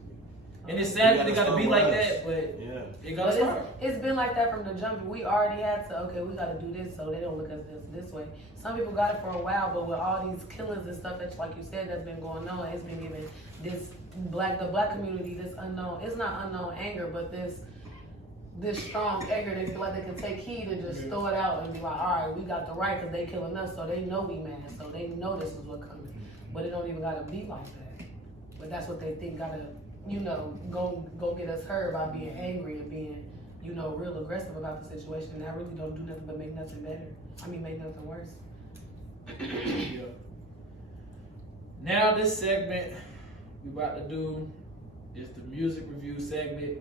And it's sad that it gotta be like that, but Yeah. it gotta But start. it's been like that from the jump. We already had to, okay, we gotta do this so they don't look at us this way. Some people got it for a while, but with all these killers and stuff that, like you said, that's been going on, it's been giving the black community this unknown, it's not unknown anger, but this strong anger. They feel like they can take heat and just throw it out and be like, all right, we got the right because they killing us, so they know we mad, so they know this is what coming. But it don't even gotta be like that. But that's what they think gotta, you know, go get us hurt by being angry and being, you know, real aggressive about the situation. And that really don't do nothing but make nothing better. I mean, make nothing worse. Yeah. Now this segment we about to do is the music review segment.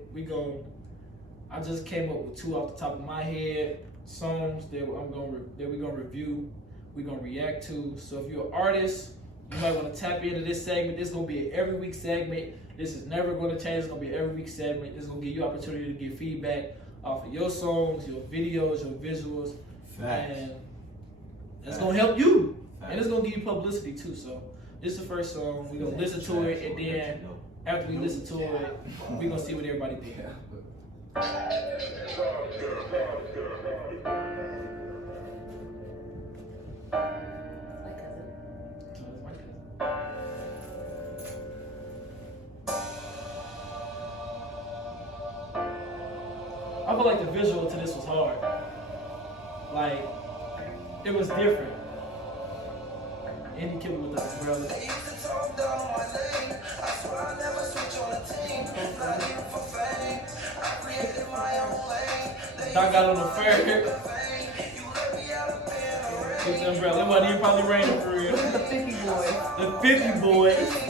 I just came up with 2 off the top of my head, songs that we're gonna review, we're gonna react to. So if you're an artist, you might want to tap into this segment. This is gonna be an every week segment. This is never gonna change. It's gonna be an every week segment. This is gonna give you opportunity to get feedback off of your songs, your videos, your visuals. Facts. And that's Facts. gonna help you. Facts. And it's gonna give you publicity too. So this is the first song. We're gonna listen to it, and then after we listen to it, we're gonna see what everybody think. Like, So it's my cousin. feel like the visual to this was hard. Like, it was different. And he killed it with the umbrella. Doc got on the fair. With the umbrella. It wasn't even probably raining for real. The 50 boys. The 50 boys.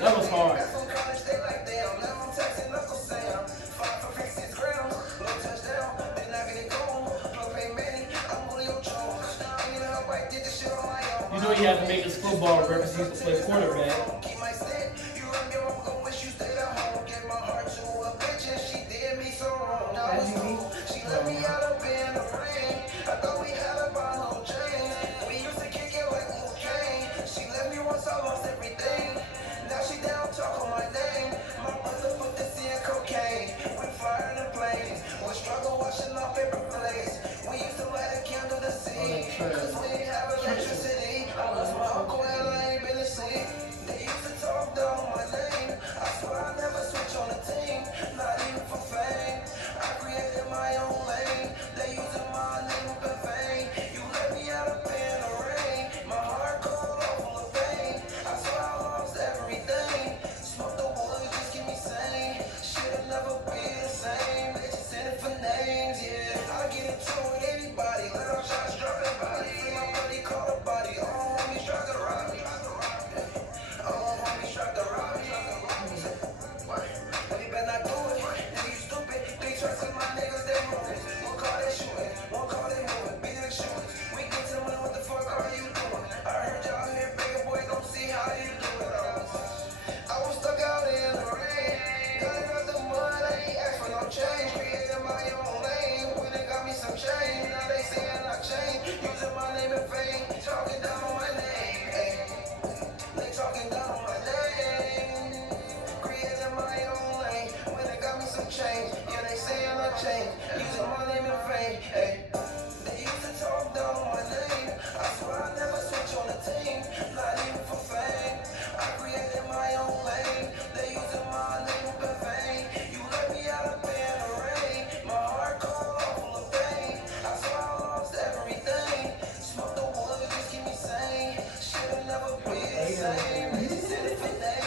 That was hard. You know he had to make his football reference. He used to play quarterback.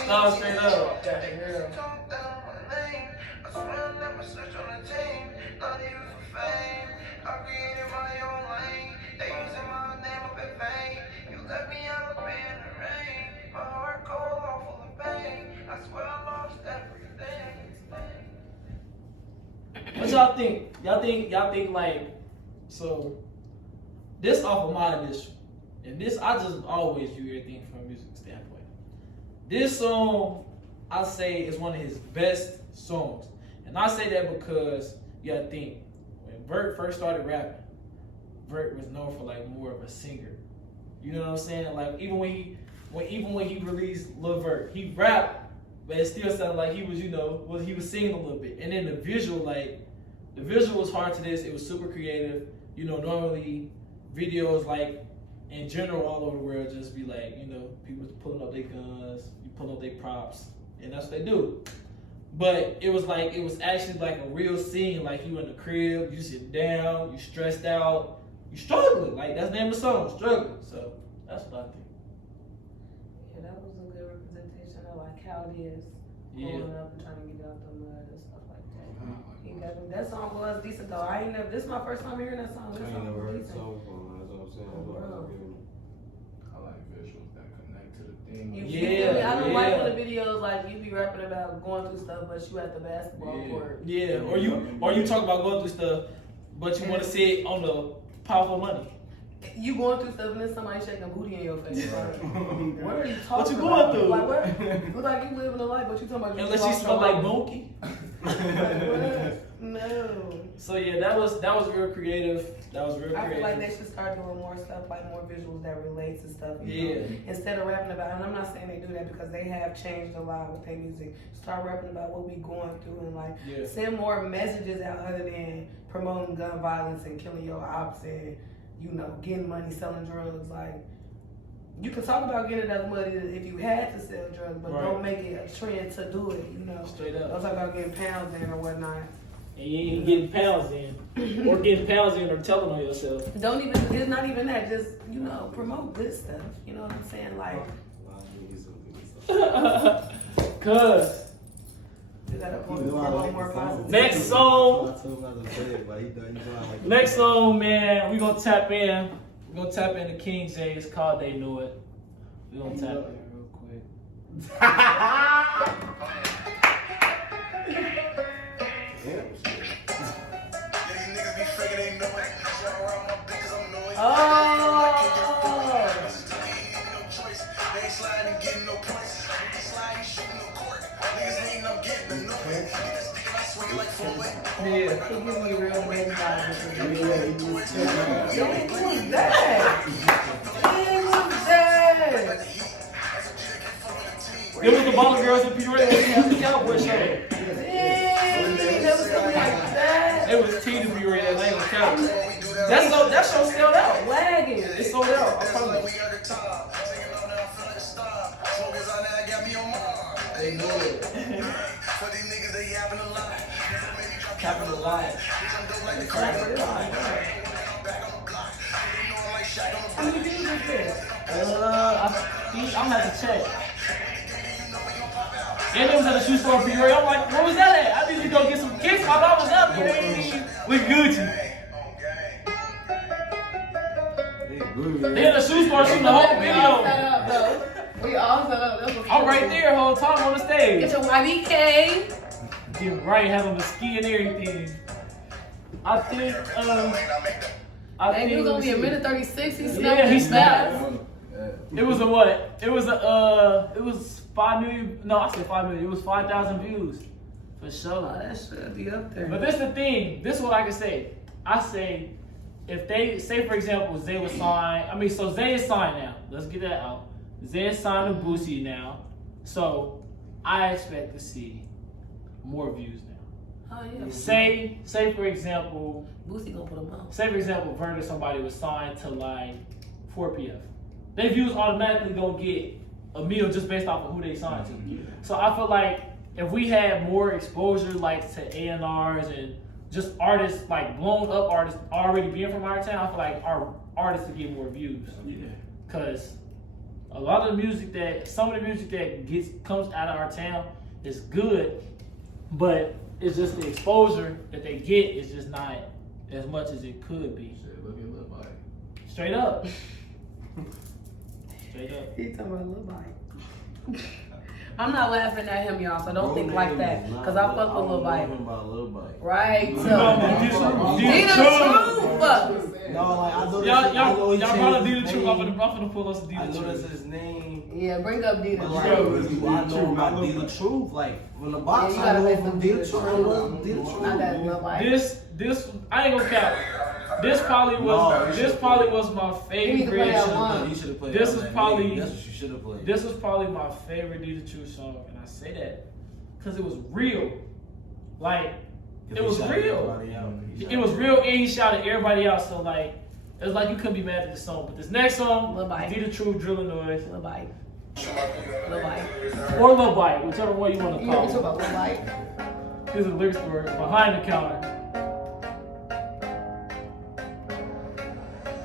No, straight up. What y'all think? Y'all think like, so this off of my edition, and this I just always view everything from a music standpoint. This song, I say, is one of his best songs. And I say that because you gotta think, when Vert first started rapping, Vert was known for like more of a singer. You know what I'm saying? Like even when he released Lil Vert, he rapped, but it still sounded like he was, he was singing a little bit. And then the visual was hard to this. It was super creative. Normally videos like in general all over the world just be like, people pulling up their guns, you pull up their props, and that's what they do. But it was actually like a real scene, like you in the crib, you sitting down, you stressed out, you struggling. Like that's the name of the song, struggling. So that's what I think. Yeah, that was a good representation of like how it is growing up and trying to get out the mud and stuff like that. That song was decent though. This is my first time hearing that song. That song was decent. I like visuals that connect to the thing. You feel me? I don't like when the videos like you be rapping about going through stuff, but you at the basketball court. Yeah, or you talk about going through stuff, but you want to see it on the powerful money. You going through stuff and then somebody shaking booty in your face. Like, what are you talking What you going about? through? Like what? Look like you living a life, but you talking about you Unless she smell like Monkey. No. So yeah, that was real creative. That was real creative. I feel like they should start doing more stuff, like more visuals that relate to stuff. You know? Instead of rapping about, and I'm not saying they do that because they have changed a lot with their music. Start rapping about what we going through and like send more messages out other than promoting gun violence and killing your ops and getting money selling drugs. Like you can talk about getting enough money if you had to sell drugs, but Right. don't make it a trend to do it, you know. Straight Don't up. talk about getting pounds in or whatnot. And you ain't getting pounds in. Or getting pounds in or telling on yourself. Don't even, it's not even that, just, you know, promote good stuff. You know what I'm saying? Like, Cuz. you gotta promote more positive. Next song. I told him not to play it, but he done. You know I like Next song, man, we gonna tap in. We gonna tap into King J. It's called They Knew It. We gonna tap in real quick. Yeah. He gives me real baby vibes. Who was that? Who was that? It was the Bottle Girls in Peoria when we had the Cowboy show. Dang, that was something like that. It was T to Peoria that ain't with Cowboy. That show sold out. Wagon. It sold out. I promise. They knew it. Capping the line. How many views is this? I'm gonna have to check. And it was at the shoe store in Peoria. I'm like, where was that at? I need to go get some kicks while I was up here. With Gucci. They in the shoe store shooting the whole We all set video. up, though. We all set up. That's what I'm right there the whole time on the stage. Get your YBK. Getting right, having the ski and everything. I think, Hey, he was only a minute 36. He snapped Yeah, he his snapped. snaps. it was a what? It was 5 million. No, I said 5 million. It was 5,000 views for Oh, sure. that should be up there. But this the thing. This is what I can say. I say, if they say for example Zay was signed. I mean, so Zay is signed now. Let's get that out. Zay is signed to Boosie now. So I expect to see more views now. Oh, yeah. Say for example. Boosie gonna put him on. Say for example, Vernon somebody was signed to like 4PF. Their views automatically gonna get a meal just based off of who they signed to. So I feel like if we had more exposure like to A&Rs and just artists, like blown up artists already being from our town, I feel like our artists would get more views. Yeah. Cause a lot of the music some of the music that comes out of our town is good, but it's just the exposure that they get is just not as much as it could be. Shit, look at Lil Mike. Straight up. Straight up. He talking about Lil Mike. I'm not laughing at him, y'all, so don't think like that. Cause I fuck with Lil Mike. About Lil Mike. Right? No, So, D he the truth. No, like I know Y'all brought up D the Truth. I'm gonna pull us to D I the know that's Truth. his name. Yeah, bring up D the But like, truth. I know about D the Truth. Like from the box, Yeah, you I gotta know make from them D D the the Truth. I truth. know D the Not that Truth. Lil Mike. This I ain't gonna cap. This probably was my You need to play that favorite. one. You should have played This that is on that probably- nigga. That's what you should have played. This was probably my favorite D the Truth song, and I say that because it was real. Like it was real. It was real, and he shouted everybody out. So like, it was like you couldn't be mad at the song. But this next song, Lil Mike. D the Truth, Drilling Noise, Lil Mike. Lil Mike. or Lil Bite, whichever one you want to You know call what it. I'm talking about, Lil Mike? Here's the lyrics for it. Behind the Counter.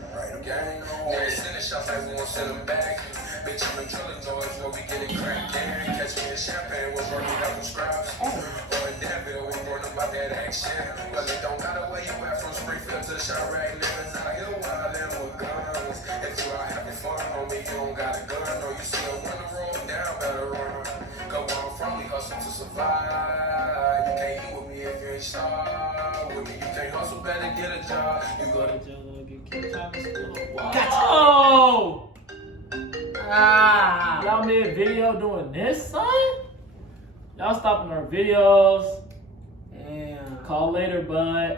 Niggas sending shots like we won't send them back. Bitch, I'm in drilling noise where we getting cracked. Catch me in champagne, was working out from scraps. Or in Danville, we born about that action. Well, it don't matter where you at, from Springfield to the shop right now. It's out here wildin' with guns. If you out having fun, homie, you don't got a gun. No, you still wanna roll down, better run. Go on from me, hustle to survive. You can't eat with me if you ain't starved. With me, you can't hustle, better get a job. You go to Get kicked out of school. Whoa! Ah. Y'all made a video doing this, son? Y'all stopping our videos. Damn. Call later, bud.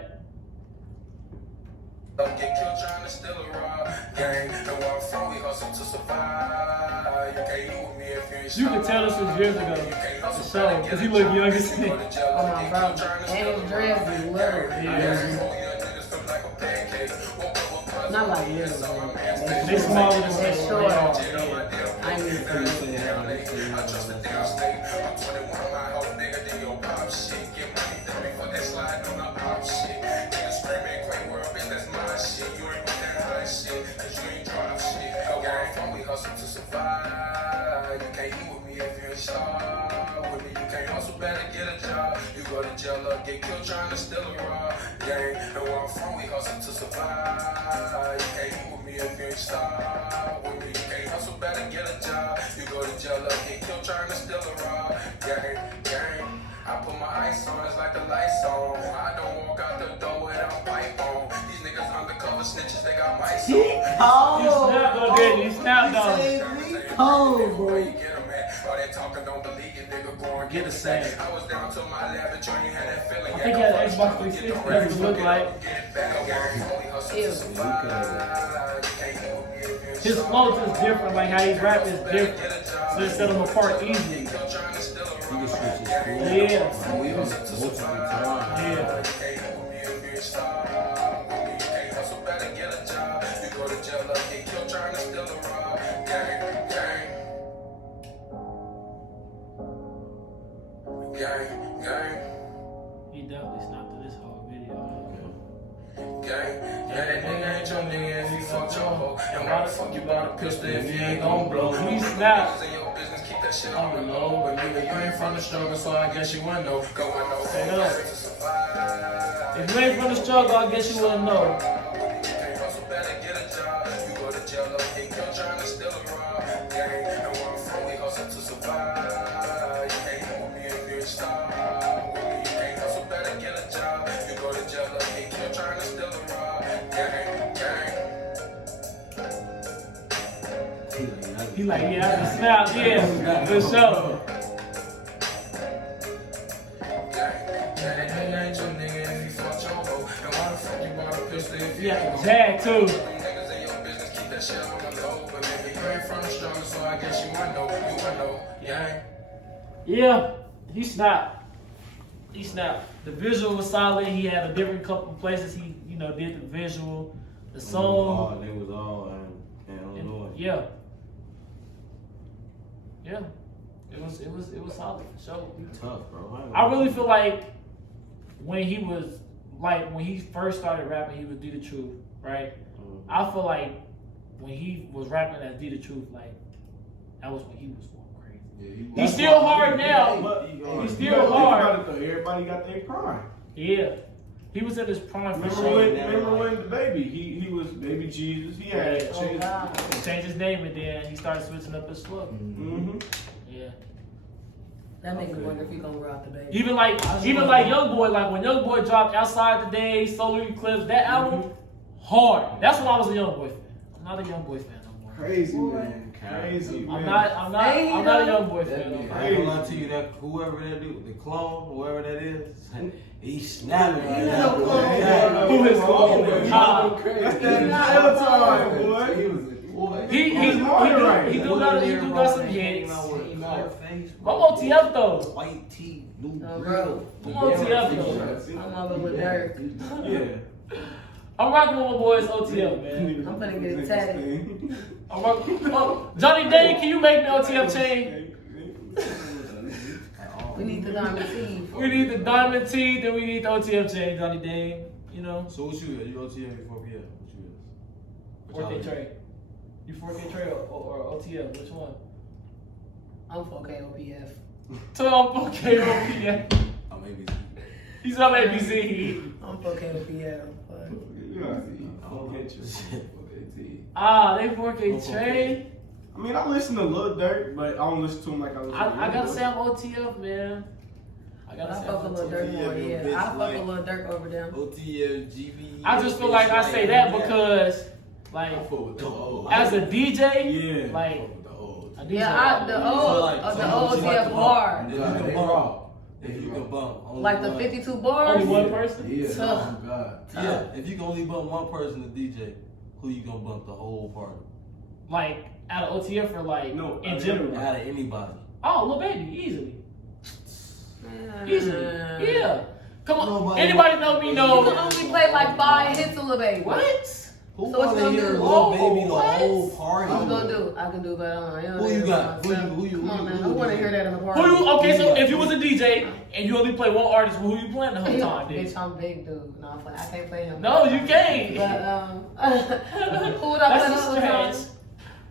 Don't get killed trying to steal a rob. Gang, and where I'm from, we hustle to survive. You can't eat with me if you ain't You can tell this was years ago. The show, because he looked young as hell. Oh my God. And his dreads be little. Yeah. Not like little, They smaller than They me. short. Yeah. I need to see. I trust the downstate. I'm 21, my house bigger than your pop shit. Get money, dummy, for that slide on the pop shit. Niggas screaming, great world, bitch, that's my shit. You ain't with that high shit, cause you ain't drop shit. Go where I'm from, we hustle to survive. You can't eat with me if you ain't starve with me. You can't hustle, better get a job. You go to jail or get killed trying to steal a rob. Gang, and where I'm from, we hustle to survive. You can't eat with me if you ain't starve with me. You can't hustle, better get a job. You go to jail or get killed trying to steal a rob. Gang, gang. I put my ice on, it's like the lights on. I don't walk out the door without pipe on. These niggas undercover snitches, they got mice on. You snapped on that. You snapped on it. Cold, bro. Where you get 'em at? All that talking don't believe you, nigga. Go and get a sack. I was down to my laboratory, you had that feeling. I think he had an Xbox 360. That's what it looked like. His flow is different. Like how he rap is different. So it set him apart easily. He can switch his flow. Yeah. Multiple times. Yeah. He definitely snapped to this whole video. That nigga ain't your nigga if he fucked your hoe. And why the fuck you bought a pistol if you ain't gon' blow? He snapped. In your business, keep that shit on the low. But nigga, you ain't from the struggle, so I guess you wouldn't know. Go and know. Say no. If you ain't from the struggle, I guess you wouldn't know. Can't hustle, better get a job. You go to jail or get killed trying to steal a rob. Gang, and where I'm from, we hustle to survive. You can't hit with me if you ain't starved. You can't hustle, better get a job. You go to jail or get killed trying to steal a rob. Gang, gang. He like, yeah, I can snap. Yeah, for sure. Yeah, Jag too. Yeah, he snapped. He snapped. The visual was solid. He had a different couple places he, did the visual, the song. They was all in Illinois. Yeah. Yeah. It was solid for sure. Tough, bro. I really feel like when he first started rapping, he was D the Truth, right? I feel like when he was rapping as D the Truth, like that was when he was going crazy. Yeah, He's still hard now. But He's still hard. Everybody got their prime. Yeah. He was in his prime for Remember sure. when the baby, he was baby Jesus. He had Yeah. changed. He changed his name and then he started switching up his flow. Mm-hmm. Yeah. That make me wonder if he gonna rock the baby. Even like YoungBoy, like when YoungBoy dropped Outside the Day, Solar Eclipse, that album, hard. That's when I was a YoungBoy fan. I'm not a YoungBoy fan no more. Crazy man, crazy man. I'm not a YoungBoy fan no more. I ain't gonna lie to you that whoever that dude, the clone, whoever that is, he snapping. Who is clone? That's that Avatar, boy. He do got some hits. I'm OTF though. White tee, blue No, grill. bro. I'm OTF though. I'm over with Dirk. Yeah. I'm rocking with my boys OTF, man. I'm finna get it tatted. I'm rocking. Oh, Johnny Dane, can you make me OTF chain? We need the diamond teeth. We need the diamond tee, then we need the OTF chain, Johnny Dane. So what you is? You OTF before PF? What you is? 4K Trey. You 4K Trey or OTF? Which one? I'm 4K OPF. So I'm 4K OPF. Oh, maybe. He's on ABC. I'm 4K OPF. They 4K Trey. I mean, I listen to Lil Durk, but I don't listen to him like I listen to I gotta say I'm OTF, man. I gotta I say fuck I'm with Lil OTF. Durk more, yeah. I fuck with Lil Durk over them. OTF, GB. I just feel like I say that because, like, as a DJ, Yeah. like, a DJ, Yeah, the old OTF hard. If you can bump only Like the one. 52 bars. only one person. Yeah. Tough. Oh, God. Yeah, if you can only bump one person to DJ, who you gonna bump the whole party? Like, out of OTF or like, No, in out of general. Out of anybody. Oh, Lil Baby, easily. Easily. Yeah. Come on. Nobody- Anybody know me You know. can only play like 5 hits of Lil Baby. What? Who So what wanna you gonna hear do? Lil Baby the What? whole party? What you gonna do? I can do better on my own. Who you got? Who you- Come on, man. who I want to you- hear that in the party. Who you? Okay, so if you was a DJ and you only play one artist, who you playing the whole time? Then? Bitch, I'm big dude. No, I'm playing. I can't play him. No, you can't. But who would I That's play a the whole time? stretch.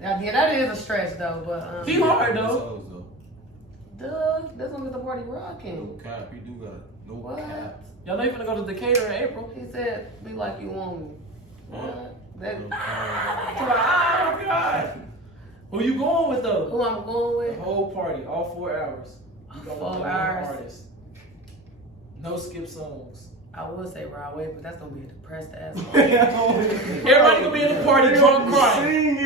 Yeah, that is a stretch though. But He hard though. Songs, though. Doug, that's gonna get the party rocking. No cap, you do got no What? cap. Y'all know you finna go to Decatur in April. He said, "Be like you want me." What? That, No cap. Oh God. Who you going with though? who I'm going The with? whole party, all 4 hours. You going 4 with one hours. artist. No skip songs. I would say Rod Wave, but that's gonna be a depressed ass. Everybody gonna be in the party drunk crying.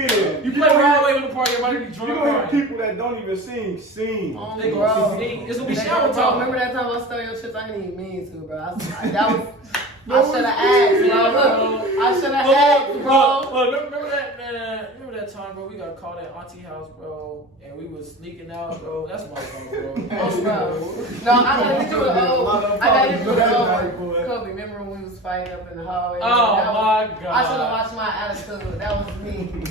Singing. You play Rod Wave in the party, everybody be You drunk gonna have crying. people that don't even sing. Oh, They bro. gonna sing. It's gonna be shower Bro, time. remember that time I stole your chips? I didn't even mean to, bro. That was. I should have asked, bro. Look, I should have asked, bro. Look, remember that, man? Remember that time, bro? We got called at Auntie house, bro, and we was sneaking out, bro. That's my fault, bro. Oh, bro. No, I gotta hit you with the old. I gotta hit you with the old. Kobe, remember when we was fighting up in the hallway? Oh That was- my God. I should have watched my attitude. That was me.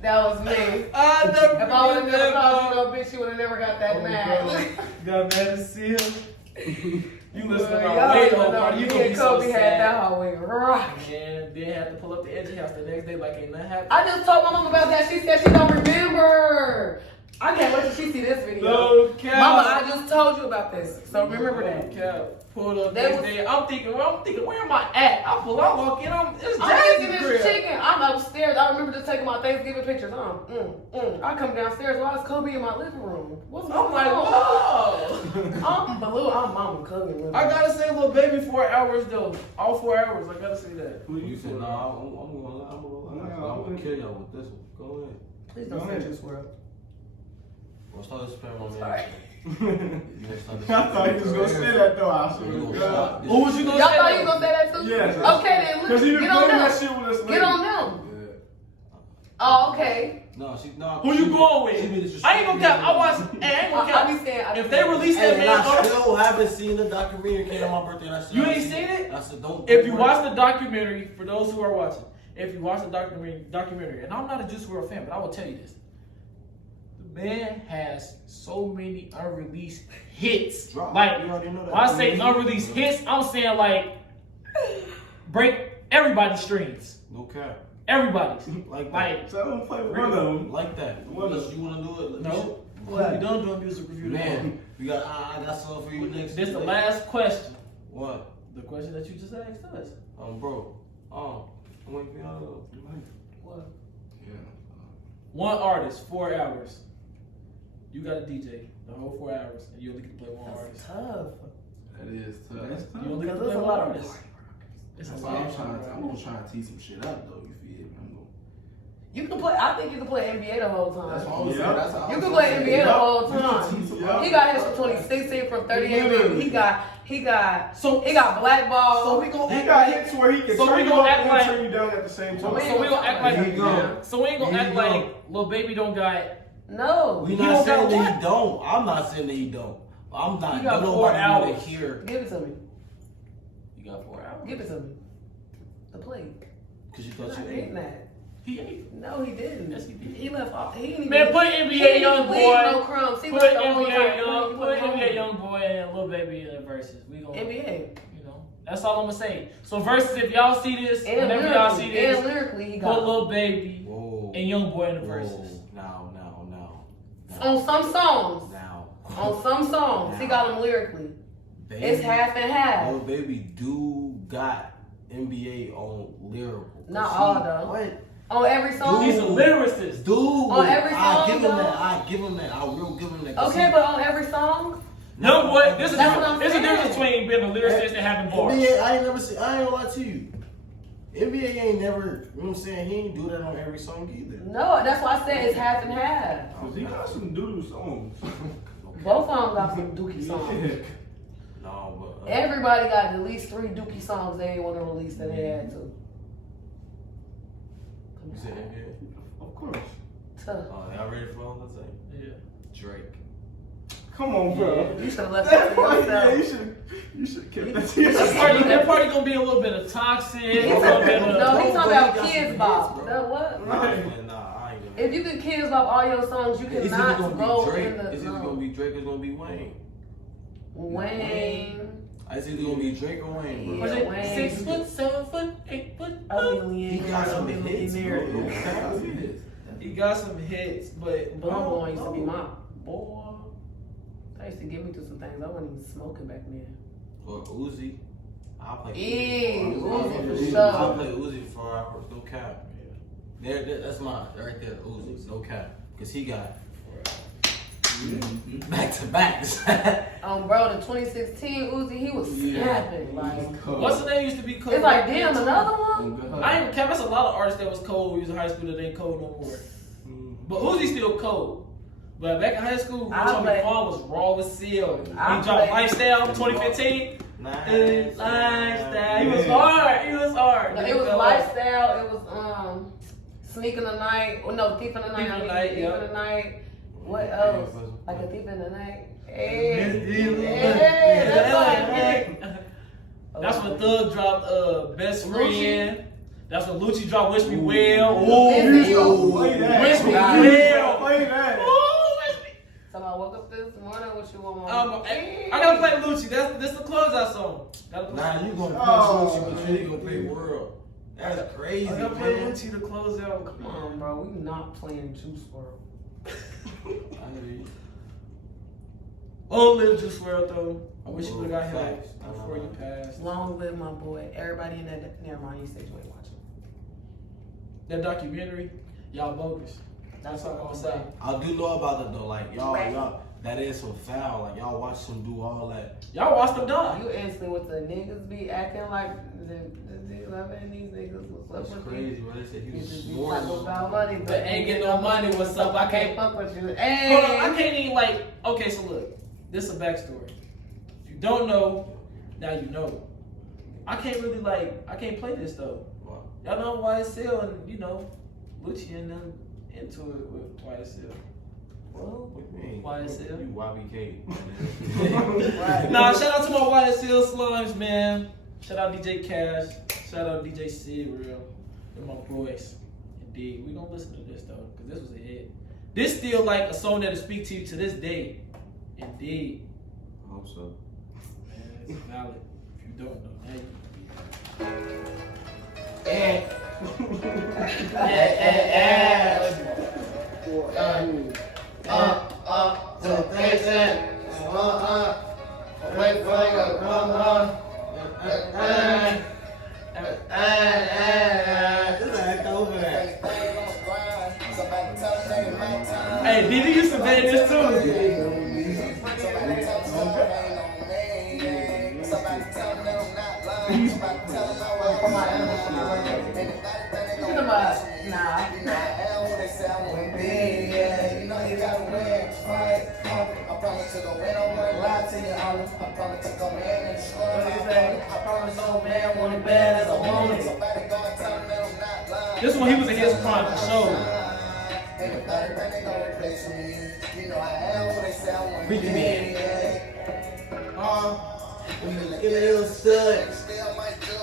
That was me. I never If I would have forget never that, called you bro. no bitch, you would have never got that mad. Got mad to see him. You listen to Y'all my way the don't whole know, party. You me gonna be and so Kobe had that sad. hallway rock. And then had to pull up the edgy house the next day like ain't nothing happened. I just told my mom about that. She said she don't remember. I can't wait till she see this video. No cap. Mama, I just told you about this. So remember that. Cap. Pulled up They next was- day. I'm thinking, where am I at? I walk in, it's I'm Jazzy's making crib. this chicken. I'm upstairs. I remember just taking my Thanksgiving pictures. I come downstairs. Why is Kobe in my living room? What's I'm going like, on? whoa. I'm Baloo. I'm Mama Kobe. Living I gotta say, little baby, 4 hours though. All 4 hours. I gotta say that. Who You said, for? nah, I'm gonna kill y'all with this one. Go ahead. Please don't say this word. Well, start this pair on Sorry. You gonna start this I thought he was gonna say that though. I You swear to gonna God. stop this. Who was you Y'all gonna say? thought you was gonna say that too? Yes. Okay then. Because he been Get on playing that them. shit with us Get on them. Oh, okay. No, she no. Who you going She been with? I ain't gonna cap. I watched. Hey, I ain't gonna I cap. be saying. If they release that And man, I still haven't seen the documentary. It came on my birthday. And I said, You ain't seen it? I said, don't. if you watch the documentary, for those who are watching, if you watch the documentary, and I'm not a Juice WRLD fan, but I will tell you this: the man has so many unreleased hits. Drop. Like You already know that. when I say unreleased hits, I'm saying like break everybody's streams, No cap. everybody's. Like that. Like So I'm gonna play with one of them. Like that. What Unless is- you wanna do it. no, What? we done doing music review. Man, we got. I got something for you next. This the week. last question. What? The question that you just asked us. Bro. I'm waiting for y'all. What? Yeah. One artist, 4 hours. You got a DJ the whole 4 hours, and you only can play one That's artist. tough. That is tough. That's You only get to Because play there's a one lot of artist. It's a That's lot. why I'm gonna try to tee some shit up though. You feel me? You can play. I think you can play NBA the whole time. That's what I was Yeah. saying. That's how You I can was play saying. NBA the whole Yeah. time. He got his from 2016 from 38 minutes. He got blackball. So we gonna He act got like. hits where he can So turn we you gonna up act and like- turn you down at the same So time. we gonna act like. Here you go. So we ain't gonna Here act you go. like Lil Baby don't got. No. We He not don't saying got that what? he don't. I'm not saying that he don't. I'm not. He got don't 4 nobody want hours. to hear. Give it to me. You got 4 hours. Give it to me. The plate. Cause you I'm thought not you eating ate. that. He ain't. No, he didn't. Yes, he did. He left off. He didn't Man, even. put he NBA didn't young leave boy. no crumbs. He Put left the whole NBA time. young. Put home. NBA young boy and Lil Baby in the verses. We gonna. NBA. You know. That's all I'm gonna say. So verses, if y'all see this, And whenever y'all see lyrically, and this, lyrically, he put got Lil Baby Whoa. and Young Boy in the Whoa. verses. Now. on some songs. Now. On some songs, he got them lyrically. Baby, It's half and half. Lil Baby do got NBA on lyrical. Not all, though. What? On every song. He's a lyricist. Dude, On every I song, give him though? that. I give him that. I will give him that. 'Cause Okay, he- but on every song. Young Boy, there's a That's what I'm difference. There's a difference saying. between being a lyricist and having bars. NBA, I ain't never seen. I ain't gonna lie to you. NBA ain't never. You know what I'm saying? He ain't do that on every song either. No, that's why I said it's half and half. Cause he got some doo-doo songs. Both of them got some Dookie songs. No, but Everybody got at least 3 Dookie songs they didn't want to release that they had to. you said NBA. Of course. Tough. Oh, y'all ready for all the thing? Yeah. Drake. Come on, bro. You should have left that to Yeah, yourself. you should keep that to That yourself. party gonna be a little bit of toxic. He's a little bit of, no, he's talking Bro, about he got Kids some Bop. hits, The what? Nah, I ain't gonna. If you can Kids Bop all your songs, you It's either cannot gonna go be Drake. in the It's either gonna be Drake or it's gonna be Wayne. Wayne. It's either gonna be Drake or Wayne, bro. Yeah. was it Wayne. 6 foot, 7 foot, 8 foot? A million. He got some a hits, millionaire. bro. He got some hits. He got some hits, but Bumble used to be my boy. They used to get me to some things. I wasn't even smoking back then. Or Uzi. I'll play Uzi for Uzi. sure. I'll play Uzi before rappers. No cap. That's mine. Right there, Uzi. No cap. Cause he got back to backs. Bro, the 2016 Uzi, he was snapping. Like, what's the name used to be cold? it's like, damn, another one? I ain't cap. That's a lot of artists that was cold when we was in high school that ain't cold no more. But Uzi's still cold. But back in high school, Paul was raw as seal. He dropped Lifestyle 2015. Lifestyle. He was hard. He was hard. No, it was Lifestyle. It was Sneak in the Night. Oh no, Thief in the Night. Thief in the Night, Thief yeah. in the Night. What else? Like a Thief in the Night. Hey, that's when Thug dropped Best Friend. That's when Lucci dropped Wish Me Well. Play that. Wish Me Well. Play that. So I woke up this morning. What you want? I gotta play Lucci. That's the closeout song. Nah, you gonna Oh, play Lucci, but you ain't gonna play World. That's crazy, I gotta play man. Lucci to close out. Come on, bro. We not playing Juice WRLD. Oh, live Juice WRLD though. I wish you would've got him Facts. before you passed. Long live my boy. Everybody in that. Never mind. You said you ain't watching. That documentary, y'all bogus. That's all I'm gonna say. I do know about it though. Like y'all, that is some foul. Like y'all watch them do all that. Y'all watched them die. You instantly with the niggas be acting like these niggas was That's up with crazy. you. But they said he You was just be snoring. talking about money, But ain't get no money. What's up? I can't. fuck with you. Hold on, Hey, I can't even like. Okay, so look, this is a backstory. If you don't know, now you know. I can't really like. I can't play this though. Wow. Y'all know YSL and Lucci and them into it with YSL. Well, what you mean? YSL? You YBK. Nah, shout out to my YSL slimes, man. Shout out DJ Cash. Shout out DJ Sid Real. They're my boys. Indeed. We gonna listen to this though, because this was a hit. This still like a song that'll speak to you to this day. Indeed. I hope so. Man, it's valid. If you don't know, now you Hey, Diddy used to play this too. This one he was in his prime for sure.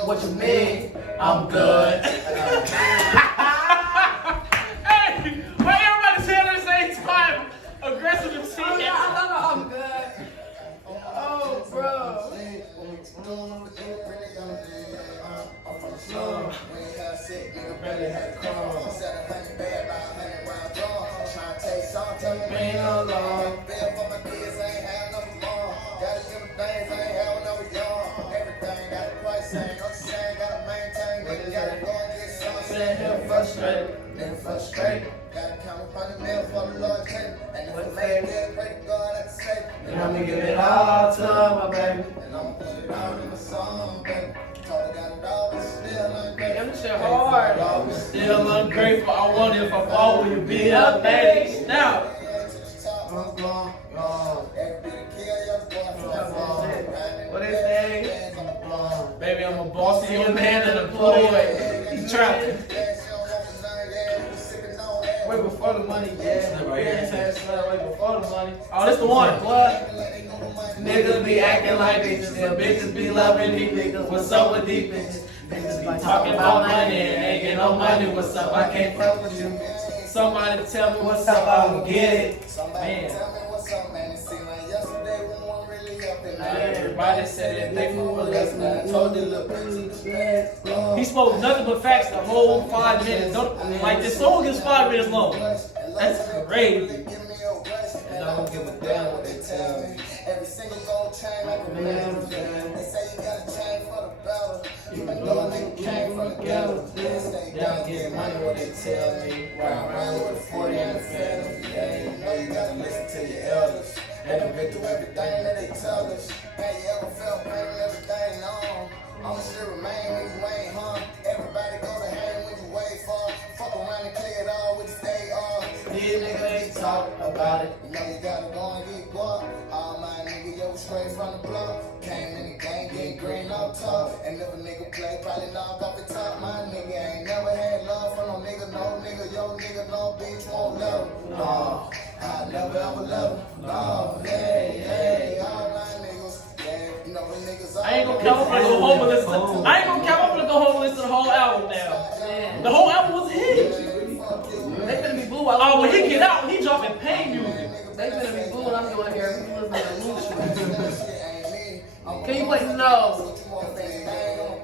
what you mean? I'm good. Hey, why everybody saying at the same time? Aggressive and shit. I'm good. Oh, bro. And I'ma give it all to my baby. Them shit hard. Still ungrateful. I wonder if I fall when you beat up, baby. Now, What they say? baby, I'm a bossy young man and employed. He's trapping. Way before the money, yeah. Right here. Way before the money. Oh, this the one. What? Niggas be acting like bitches, and bitches be loving these niggas. What's up with these bitches? Niggas be talking about money and ain't get no money. What's up? I can't fuck with you. Somebody tell me what's up, I will get it. Man. Tell me what's up, man. It seemed like yesterday we weren't really up in there. Everybody said that they for us, man. I told you, look, bitch. He spoke nothing but facts the whole 5 minutes. Like this song is 5 minutes long. That's crazy. And I don't give a damn what they tell me. Every single gold chain like a man. They say you got a chain for the battle. Even though a nigga came from the ghetto. Stay down, get money what they tell me. Round round with a 40 and a phantom. Yeah, you know you gotta listen to your elders. They done been through everything that they tell us. Have you ever felt pain and everything on? I'ma still remain when you ain't, huh? Everybody go to hang when you wait for. Fuck around and clear it all with the stay on. These niggas ain't talk about it. You know you gotta go and get guap. All my nigga, yo, straight from the block. Came in the game, getting green on top. And if a nigga play, probably knock off the top. My nigga ain't never had love for no nigga, yo nigga, no bitch won't love him. No, I never ever love him. No, hey, all my niggas, yeah, you know the niggas all I ain't gonna count. I'm gonna go home and listen. I ain't gonna count. I'm gonna go home and listen to the whole album now. The whole album was a hit. They finna be blue. Oh, when he get out, he dropping pain music. They finna be blue, and I'm doing here. People listening to Lucian. Can you play no?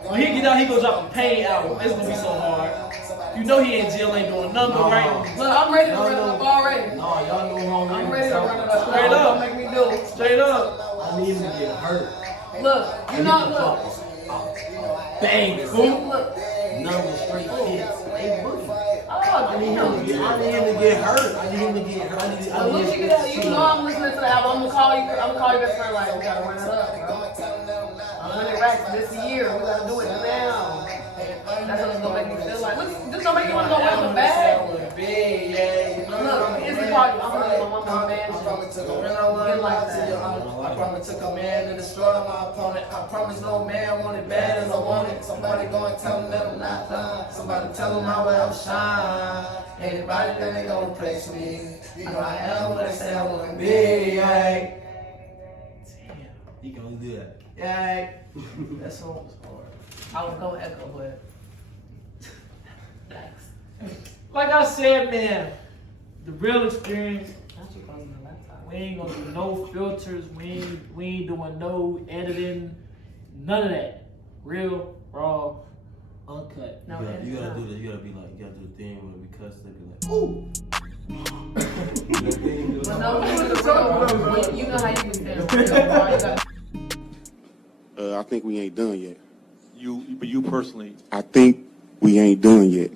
When he get out, he gonna drop a pain album. It's gonna be so hard. You know he in jail, ain't doing nothing but right. Look, I'm ready to run it up already. No, y'all know how I'm ready to run it up. Straight up. Don't make me do it. Straight up. I need him to get hurt. Look, you know, look. Bang. Look. Number straight hits. They boogie. Oh, I need him to get hurt. I need him to get hurt. I Well, need look, him you know I'm listening to the album. I'm gonna call you back for like, we gotta run it up, bro. 100 racks this year. We gotta do it now. That's what it's gonna make me feel like. Look, this gonna make you wanna go win the bag. Look, it's a party. I'm gonna go on my man. Get like that. I promise took a man to destroy my opponent. I promise no man want it bad as I want it. Somebody go and tell them that I'm not done. Somebody tell them how well I shine. Anybody that they gonna replace me. You know I am what I say I wanna be. Damn. He gonna do that. Yay. That song was hard. I was gonna echo, but thanks. Like I said, man, the real experience. Not you calling my laptop. We ain't gonna do no filters. We ain't doing no editing. None of that. Real, raw, uncut. No, You gotta do this. You gotta be like, you gotta do the thing where we cuss. They be like, ooh. But no, you know how you can stand real, you gotta I think we ain't done yet. But you personally, I think we ain't done yet.